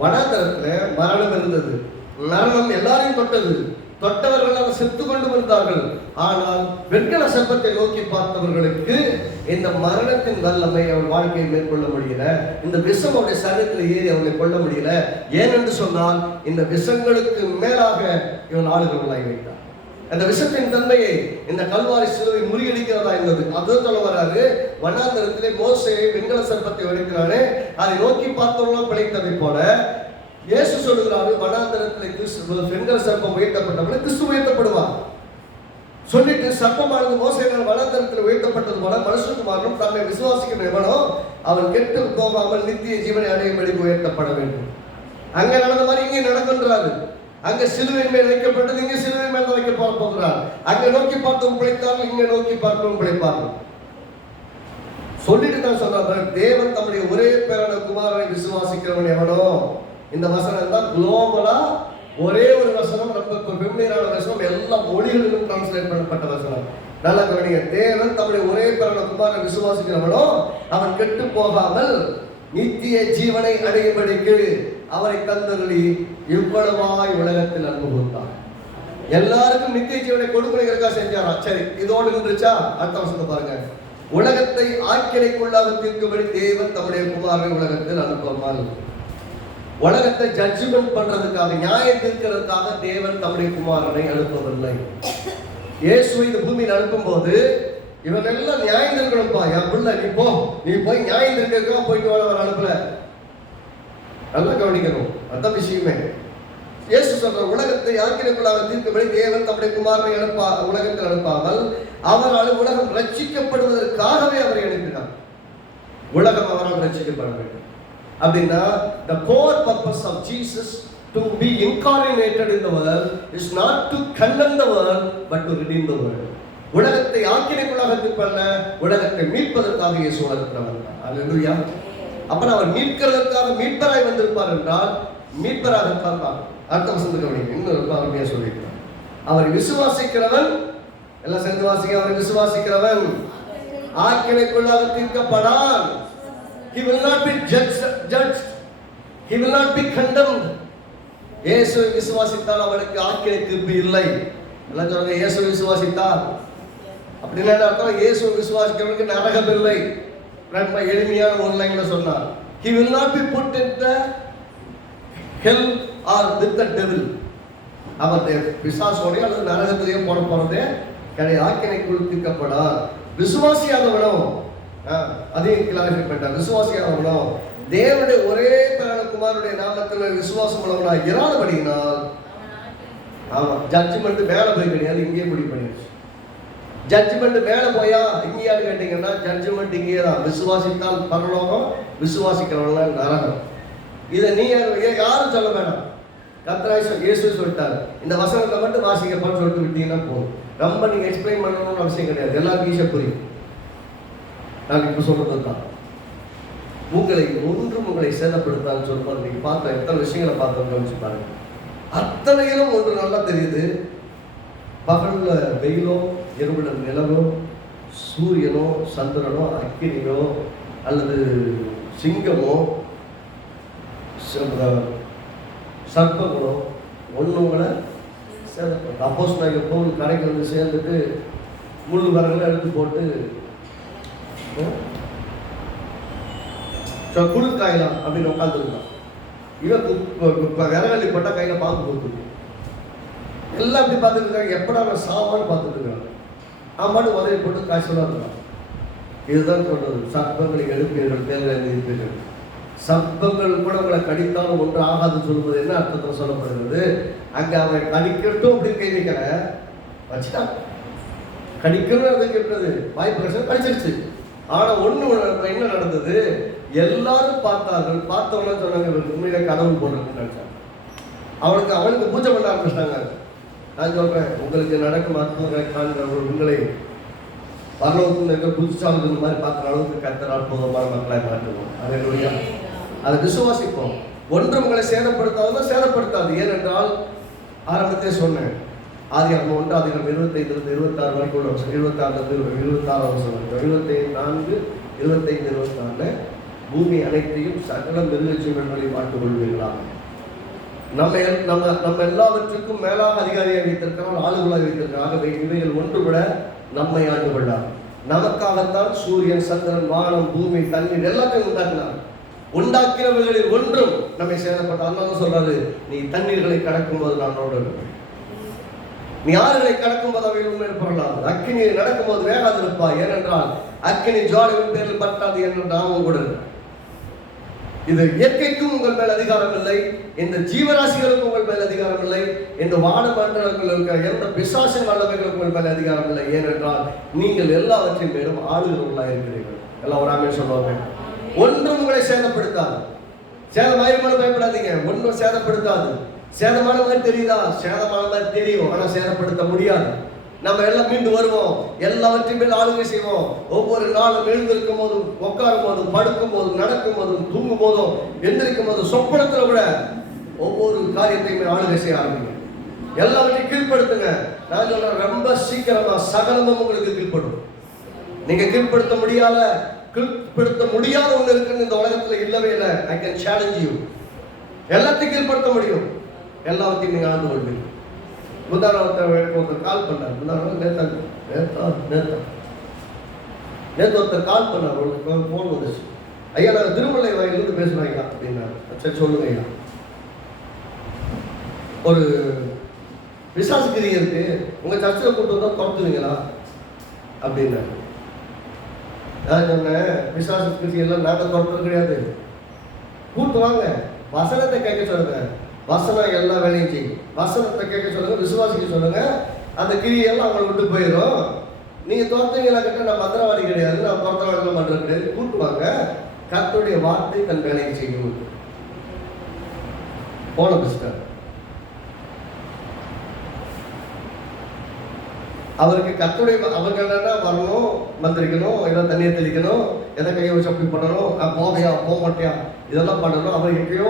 வனாந்தரத்துல மரணம் இருந்தது. மரணம் எல்லாரையும் தொட்டது. தொட்டவர்கள் செத்து கொண்டு வந்தார்கள். ஆனால் வெண்கல சர்ப்பத்தை நோக்கி பார்த்தவர்களுக்கு இந்த மரணத்தின் வல்லமை அவள் வாழ்க்கையை மேற்கொள்ள முடியல. இந்த விஷம் அவருடைய சரீரத்தில் ஏறி அவளை கொள்ள முடியல. ஏனென்று சொன்னால் இந்த விஷங்களுக்கு மேலாக இவன் ஆளுகளாய் வைத்தார். அந்த விஷத்தின் தன்மையை இந்த கல்வாரி சிலுவை முறியடிக்கிறதா இருந்தது. அதுவும் சொல்ல வராது. வனாந்தரத்திலே மோசே வெண்கல சர்ப்பத்தை வடிக்கிறானே, அதை நோக்கி பார்த்தவர்களும் பிழைத்ததை போல இயேசு சொல்லுகிறாரு, வனாந்தரத்தில் கிறிஸ்து வெண்கல சர்ப்பம் உயர்த்தப்பட்டவர்கள் கிறிஸ்து உயர்த்தப்படுவார் சொல்லிட்டு, சர்ப்பமானது மோசேயால் வனாந்தரத்தில் உயர்த்தப்பட்டது போல மனுஷகுமாரனும் தன்னை விசுவாசிக்கும் எவனோ அவன் கெட்டு போகாமல் நித்திய ஜீவனை அடையும்படி உயர்த்தப்பட வேண்டும். அங்க நடந்த மாதிரி இங்கே நடக்கின்றாரு. அங்க சிலுவை மேல் வைக்கப்பட்டது, இங்க சிலுவை மேல் வைக்க போகிறார். அங்க நோக்கி பார்த்தவங்க பிழைத்தார்கள், இங்க நோக்கி பார்த்தவங்க பிழைப்பார்கள் சொல்லிட்டு தான் சொல்றாங்க, தேவன் தம்முடைய ஒரே பேரான குமாரனை விசுவாசிக்கிறவன் எவனோ. இந்த வசனம் தான் குளோபலா ஒரே ஒரு வசனம், ரொம்ப வெவ்வேறான வசனம், எல்லா மொழிகளிலும் டிரான்ஸ்லேட் பண்ணப்பட்ட வசனம். நல்லா கவனிங்க. தேவன் தம்முடைய ஒரே பேரான குமாரனை விசுவாசிக்கிறவனோ அவன் கெட்டு போகாமல் நித்திய ஜீவனை அடையும்படிக்கு அவரை தந்தருளி இவ்வளவாய் உலகத்தில் அன்பு கூர்ந்தார். எல்லாருக்கும் நித்திய ஜீவனை கொடுக்கிறதுக்காக செஞ்சாரா? சரி, இதோடு நின்றுச்சா? அடுத்த வசனத்தை பாருங்க. உலகத்தை ஆக்கினைக்குள்ளாக தீர்க்கும்படி தேவன் தம்முடைய குமாரனை உலகத்தில் அனுப்பாமல், உலகத்தை ஜட்ஜ்மெண்ட் பண்றதுக்காக, நியாயம் தீர்க்கிறதுக்காக தேவன் தம்முடைய குமாரனை அனுப்பவில்லை. இயேசு இந்த பூமியில் அனுப்பும் போது இவன் எல்லாம் நியாயம் தீர்க்கணும்பா, என் பிள்ளை நீ போய் நியாயம் தீர்க்கிறதுக்காக போயிட்டு வர அனுப்பல. நல்லா கவனிக்கணும். அந்த விஷயமே இயேசு சொல்ற, உலகத்தை ஆக்கினைக்குள்ளாக தீர்க்கும்படி தேவன் தம்முடைய குமாரனை உலகத்தில் அனுப்பாமல் அவரால் உலகம் ரட்சிக்கப்படுவதற்காகவே அவரை அனுப்பினார். உலகம் அவரால் ரட்சிக்கப்பட வேண்டும் அப்படின்னா, the core purpose of Jesus to be incarnated in the world is not to condemn the world but to redeem the world. உலகத்தை ஆக்கினைக்குள்ளாக தீர்ப்பல்ல, உலகத்தை மீட்பதற்காக இயேசு உலகத்தில் வந்தார். அல்லேலூயா. அப்புறம் அவர் மீட்கிறதற்காக மீட்பராய் வந்திருப்பார் என்றால் மீட்பராக பார்ப்பார். அடுத்த வசனத்துக்கு கவனிங்க. இன்னும் ரொம்ப அருமையா சொல்லியிருக்கிறார். அவரை விசுவாசிக்கிறவன், எல்லாம் சேர்ந்து வாசிக்க, அவரை விசுவாசிக்கிறவன் ஆக்கினைக்குள்ளாக தீர்க்கப்படான். He will not be judged. He will not be condemned. இயேசுவை விசுவாசித்தால் அவனுக்கு ஆக்கினை தீர்ப்பு இல்லை. எல்லாம் சொல்லுங்க, இயேசுவை விசுவாசித்தால் அப்படின்னா அர்த்தம், இயேசுவை விசுவாசிக்கிறவனுக்கு நரகம் இல்லை. ரொம்ப எளிமையான ஒரு லைன்ல சொன்னார், he will not be put in the hell or with the devil. அவருடைய பிசாசோடைய அல்லது நரகத்திலேயே போட போறதே கிடையாது. ஆக்கினைக்குள் தீர்க்கப்படார். விசுவாசியாதவனோ, அதையும் கிளாரிஃபை பண்ணிட்டார். விசுவாசியாதவனோ தேவனுடைய ஒரே பேரான குமாரனுடைய நாமத்தில் விசுவாசம் உள்ளவனாக இராதபடியினால், ஆமா, ஜட்ஜ்மெண்ட் மேலே போய் கிடையாது, இங்கேயே முடிவு பண்ணிடுச்சு. ஜட்ஜ்மெண்ட் மேலே போயா இங்கேயான்னு கேட்டீங்கன்னா, ஜட்ஜ்மெண்ட் இங்கேயே தான். விசுவாசித்தால் பரலோகம், விசுவாசிக்கிறவங்க நரகம். இதை நீ யாரும் சொல்ல வேணாம். கர்த்தராகிய இயேசு சொல்லிட்டாரு. இந்த வசனத்தை மட்டும் வாசிக்கப்பன்னு சொல்லிட்டு விட்டீங்கன்னா போதும். ரொம்ப நீங்க எக்ஸ்பிளைன் பண்ணணும்னு அவசியம் கிடையாது, எல்லாருக்கும் ஈஸியாக புரியும். நான் இப்போ சொல்றது தான். உங்களை சேதப்படுத்தான்னு சொல்லுவாங்க. நீங்க பார்த்த எத்தனை விஷயங்களை பார்த்தோம்னு கவனிச்சு பாருங்க. அத்தனையிலும் ஒன்று நல்லா தெரியுது. பகல்ல வெயிலோ, இரவுல நிலவோ, சூரியனோ, சந்திரனோ, அக்கினியோ அல்லது சிங்கமோ, சர்ப்பங்களோ ஒன்றுங்களை சேதப்படும். அப்போஸ்தலனாகிய பவுல் கரைக்கு வந்து சேர்ந்துட்டு முள் வரங்களை எடுத்து போட்டு குளிர் காயலாம் அப்படின்னு உட்காந்துருந்தான். இவன் விறகல்லி போட்டால் கையில் பாம்பு கொடுத்துருக்கு. எல்லாம் அப்படி பார்த்துட்டு இருக்காங்க, எப்படா நான் சாவான்னு பார்த்துட்டு இருக்காங்க. ஆமான்னு உதவி போட்டு காய்ச்சலாக இருக்கான். இதுதான் சொல்றது, சர்ப்பங்களை எழுப்பீர்கள் தேர்தலை இருப்பீர்கள். சர்ப்பங்கள் கூட உங்களை கடித்தாலும் ஒன்று ஆகாதுன்னு சொல்லும்போது என்ன அர்த்தத்தில் சொல்லப்படுகிறது? அங்கே அவன் கடிக்கட்டும் அப்படின்னு கை வைக்கிற வச்சுட்டான். கடிக்கணும் அது கேட்டது வாய்ப்பு கிடைச்சது, கடிச்சிருச்சு. ஆனால் ஒன்று என்ன நடந்தது? எல்லாரும் பார்த்தார்கள். பார்த்தவொன்னே சொன்னாங்க, உண்மையில கடவுள் போடுறதுன்னு நினைச்சாங்க. அவளுக்கு பூஜை பண்ண ஆரம்பிச்சிட்டாங்க. நான் சொல்றேன், உங்களுக்கு நடக்கும் அற்புதங்களை காண்கிற உங்களை பரலோகத்தில் இருக்க புதுசாக மாதிரி பார்க்குற அளவுக்கு கர்த்தர் அற்புதமான மக்களாக மாற்றுவோம். அதனுடைய அதை விசுவாசிப்போம். ஒன்று உங்களை சேதப்படுத்தாதான் சேதப்படுத்தாது. ஏனென்றால் ஆரம்பத்தே சொன்னேன், ஆதியாகமம் 1:25-26 வரைக்கும் உள்ள 24 பூமி அனைத்தையும் சகல மிருகஜீவன்களை மாட்டுக் கொள்வீர்களா? நம்ம எல்லாவற்றுக்கும் மேலாக அதிகாரியாக வைத்திருக்கிறார், ஆளுகளாக வைத்திருக்கிறார். ஆகவே இவைகள் ஒன்று விட நம்மை ஆண்டு கொள்ளார். நமக்காகத்தான் சூரியன், சந்திரன், வானம், பூமி, தண்ணீர் எல்லாத்தையும் உண்டாக்கினார். உண்டாக்கினவர்களில் ஒன்றும் நம்மை சேதப்பட்ட. அதனால சொல்றாரு, நீ தண்ணீர்களை கடக்கும் போது நான் இருப்பேன், நீ ஆறுகளை கடக்கும் போது அவையில் உண்மையில் பொருளாது, அக்கினியை நடக்கும் போது வேகாது இருப்பாய். ஏனென்றால் அக்கினி ஜுவாலையின் பேரில் பற்றாது என்று நாமும் கூட. இது இயற்கைக்கும் உங்கள் மேல் அதிகாரம் இல்லை, இந்த ஜீவராசிகளுக்கும் உங்கள் மேல் அதிகாரம் இல்லை, இந்த வான மண்டலங்கள் இருக்கிற எந்த பிசாசின் வல்லமைகளுக்கும் உங்கள் மேல் அதிகாரம் இல்லை. ஏனென்றால் நீங்கள் எல்லாவற்றின் மேலும் ஆளுநர்களாக இருக்கிறீர்கள். எல்லாம் ஒரு ஆமென் சொல்லுவாங்க. ஒன்றும் உங்களை சேதப்படுத்தாது. சேதமாயிருமான பயப்படாதீங்க, ஒன்றும் சேதப்படுத்தாது. சேதமான மாதிரி தெரியுதா? சேதமான மாதிரி தெரியும், ஆனால் சேதப்படுத்த முடியாது. நம்ம எல்லாம் மீண்டு வருவோம், எல்லாவற்றையும் மேல் ஆளுகை செய்வோம். ஒவ்வொரு நாளும் எழுந்திருக்கும் போதும், உட்காரும் போதும், படுக்கும் போதும், நடக்கும் போதும், தூங்கும் போதும், எந்திரிக்கும் போதும், சொப்பனத்தில் கூட ஒவ்வொரு காரியத்தையும் ஆளுகை செய்ய ஆரம்பிங்க. எல்லாவற்றையும் கீழ்படுத்துங்க. நான் சொல்றேன், ரொம்ப சீக்கிரமா சகலமும் உங்களுக்கு கீழ்படும். நீங்க கீழ்படுத்த முடியாத ஒன்று இருக்குன்னு இந்த உலகத்துல இல்லவே இல்லை. I can challenge you. எல்லாத்தையும் கீழ்படுத்த முடியும், எல்லாத்தையும் நீங்க ஆழ்ந்து கொள்வீங்க. ஒருத்தர் கால் பண்ணார். நேற்று ஒருத்தர் கால் பண்ணார், ஒரு ஃபோன் வந்துச்சு. ஐயா, நாங்கள் திருமலை வாயிலிருந்து பேசுறோம் ஐயா அப்படின்னாரு. சரி சொல்லுங்க ஐயா, ஒரு பிசாசு கிரி இருக்கு, உங்க சர்ச்சில் கூட்டு வந்தா துரத்துவீங்களா அப்படின்னாரு. நான் சொன்னேன், பிசாசு கிரி எல்லாம் நாங்கள் துரத்துறது கிடையாது, கூட்டு வாங்க, வசனத்தை கேட்க சொல்லுங்க, வசனம் எல்லா வேலையும் செய்யும். வசனத்தை கேட்க சொல்லுங்க, விசுவாசிக்க சொல்லுங்க, அந்த கிரியெல்லாம் அவங்களை விட்டு போயிடும். நீங்க தோற்றீங்களா கிட்ட நான் மந்திரவாதி கிடையாது, நான் தோற்றவாதிகள் பண்றது கிடையாது, கூட்டுவாங்க, கர்த்தருடைய வார்த்தை தன் வேலையை செய்யும். போன பிஸ்டர் அவருக்கு கர்த்தருடைய அவர்கள் என்ன வரணும், மந்திரிக்கணும், ஏதோ தண்ணியை தெளிக்கணும், எதை கையை வச்சு அப்படி பண்ணணும், போகையா போக மாட்டியா இதெல்லாம் பண்ணணும். அவர் எங்கேயோ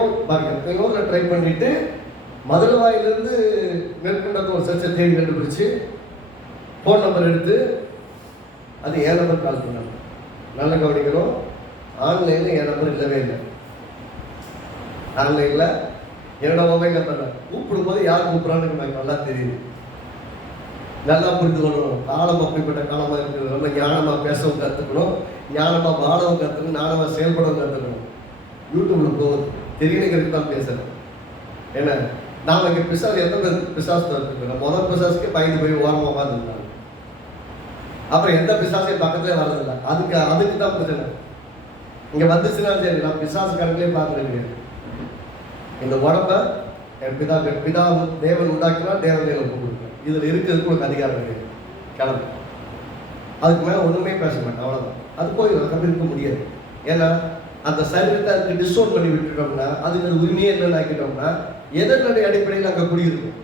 ட்ரை பண்ணிட்டு மதுரவாயிலிருந்து மேற்கொண்ட ஒரு சர்ச்சை தேடி கண்டுபிடிச்சு ஃபோன் நம்பர் எடுத்து அது என் நம்பர் கால் பண்ணாங்க. நல்ல கவனிக்கணும், ஆன்லைனில் என் நம்பர் இல்லவே இல்லை. ஆன்லைனில் என்னோட மொபைல் நம்பர் கூப்பிடும்போது யார் கூப்பிட்றான்னு எனக்கு நல்லா தெரியுது. நல்லா புரிந்து கொள்ளணும். காலம் அப்படிப்பட்ட காலமாக இருக்குது. ரொம்ப ஞானமாக பேசவும் கற்றுக்கணும், ஞானமாக வாழவும் கற்றுக்கணும், ஞானமாக செயல்படவும் கற்றுக்கணும். யூடியூப்ல போகுது தெரியணுங்கிறது தான் பேசுகிறேன். ஏன்னா நாம் இங்கே பிசாசு எந்த பிசாசு இருக்குங்க, முதல் பிசாசுக்கே பயந்து போய் ஓரமாக பார்த்துருந்தாங்க. அப்புறம் எந்த பிசாசையும் பக்கத்துலேயே வரதில்லை. அதுக்கு தான் பிரச்சனை. இங்கே வந்துச்சுன்னா சரி, நான் பிசாசு கணக்கிலே பார்க்குறேன். இந்த உடம்ப என் பிதா தேவன் உண்டாக்கினா தேவன் கொடுக்குறேன். இதில் இருக்கிறதுக்கு உங்களுக்கு அதிகாரம் கிடையாது, கிளம்பு. அதுக்கு மேலே ஒன்றுமே பேச மாட்டேன், அவ்வளோதான். அது போய் இருக்க முடியாது. ஏன்னா அந்த சரீரத்தை அதுக்கு டிஸ்டோன் பண்ணி விட்டுட்டோம்னா, அதுக்கு உரிமையே இல்லைன்னு ஆக்கிட்டோம்னா, எதனுடைய அடிப்படையில் அங்கே குடியிருக்கும்.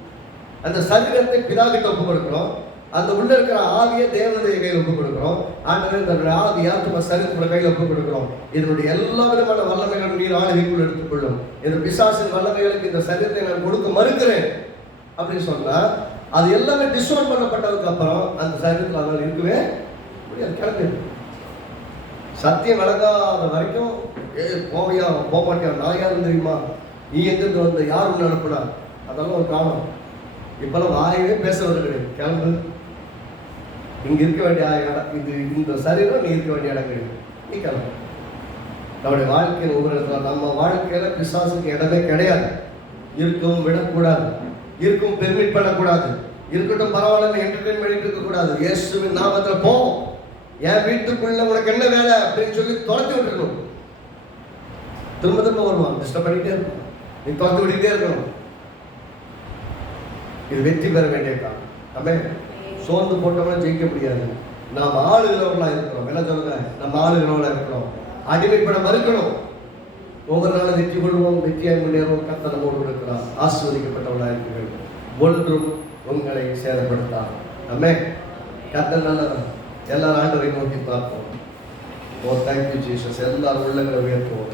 அந்த சரீரத்தை பிதாகிட்ட ஒப்பு கொடுக்குறோம், அந்த உள்ள இருக்கிற ஆவியை தேவனுடைய கையில் ஒப்பு கொடுக்குறோம். ஆண்டவர் இந்த ஆவியா நம்ம சரீரத்தோட கையில் ஒப்பு கொடுக்குறோம். இதனுடைய எல்லா விதமான வல்லமைகளும் நீர் ஆளுகைக்குள் எடுத்துக்கொள்ளும். இந்த பிசாசின் வல்லமைகளுக்கு இந்த சரீரத்தை நான் கொடுக்க மறுக்கிறேன் அப்படின்னு சொன்னா, அது எல்லாமே டிஸ்டோன் பண்ணப்பட்டதுக்கு அப்புறம் அந்த சரீரத்தில் அதனால் இருக்கவே முடியாது, கிளம்பி. சத்தியம் விளங்காத வரைக்கும் போவையா போக மாட்டியா, நான் யாரும் தெரியுமா, நீ எங்கிருந்து வந்த, யார் ஒன்று அனுப்புனா, அதெல்லாம் ஒரு காலம். இப்பெல்லாம் வாயவே பேசுறது கிடையாது, கிளம்பு. இங்க இருக்க வேண்டிய இடம் இது, இந்த சரீரம் நீ இருக்க வேண்டிய இடம் கிடையாது, நீ கிளம்பு. நம்முடைய வாழ்க்கையின் ஒவ்வொரு இடத்துல நம்ம வாழ்க்கையில பிசாசுக்கு இடமே கிடையாது, இருக்கவும் விடக்கூடாது. இருக்கும் பெர்மிட் பண்ணக்கூடாது. இருக்கட்டும் பரவாயில்ல என்டர்டெயின் பண்ணிட்டு இருக்க கூடாது. இயேசுவின் நாமத்துல போ, என் வீட்டுக்குள்ள உனக்கு என்ன வேலை அப்படின்னு சொல்லி துரத்தி விட்டுருக்கணும். திரும்ப திரும்ப வருவான், டிஸ்டர்ப் பண்ணிட்டே இருக்கும், நீ துரத்தி விட்டுட்டே இருக்கணும். இது வெற்றி பெற வேண்டிய காலம். ஆமே. சோர்ந்து போட்டோம்னா ஜெயிக்க முடியாது. நாம் ஆளுகிறவர்களா இருக்கிறோம். என்ன சொல்லுங்க, நம்ம ஆளுகிறவர்களா இருக்கிறோம். அடிமைப்பட மறுக்கணும். ஒவ்வொரு நாளும் வெற்றி கொள்வோம், வெற்றியாய் முன்னேறுவோம். கர்த்தர் நம்மோடு இருக்கிறார். ஆசீர்வதிக்கப்பட்டவர்களா இருக்கிறீர்கள். ஒன்றும் உங்களை சேதப்படுத்தார். ஆமே. கர்த்தர் நல்லவர். எல்லாரும் ஆண்டவரை நோக்கி பார்ப்போம். ஓ தேங்க்யூ ஜீசஸ். எல்லாரும் உள்ளங்களை உயர்த்துவோம்.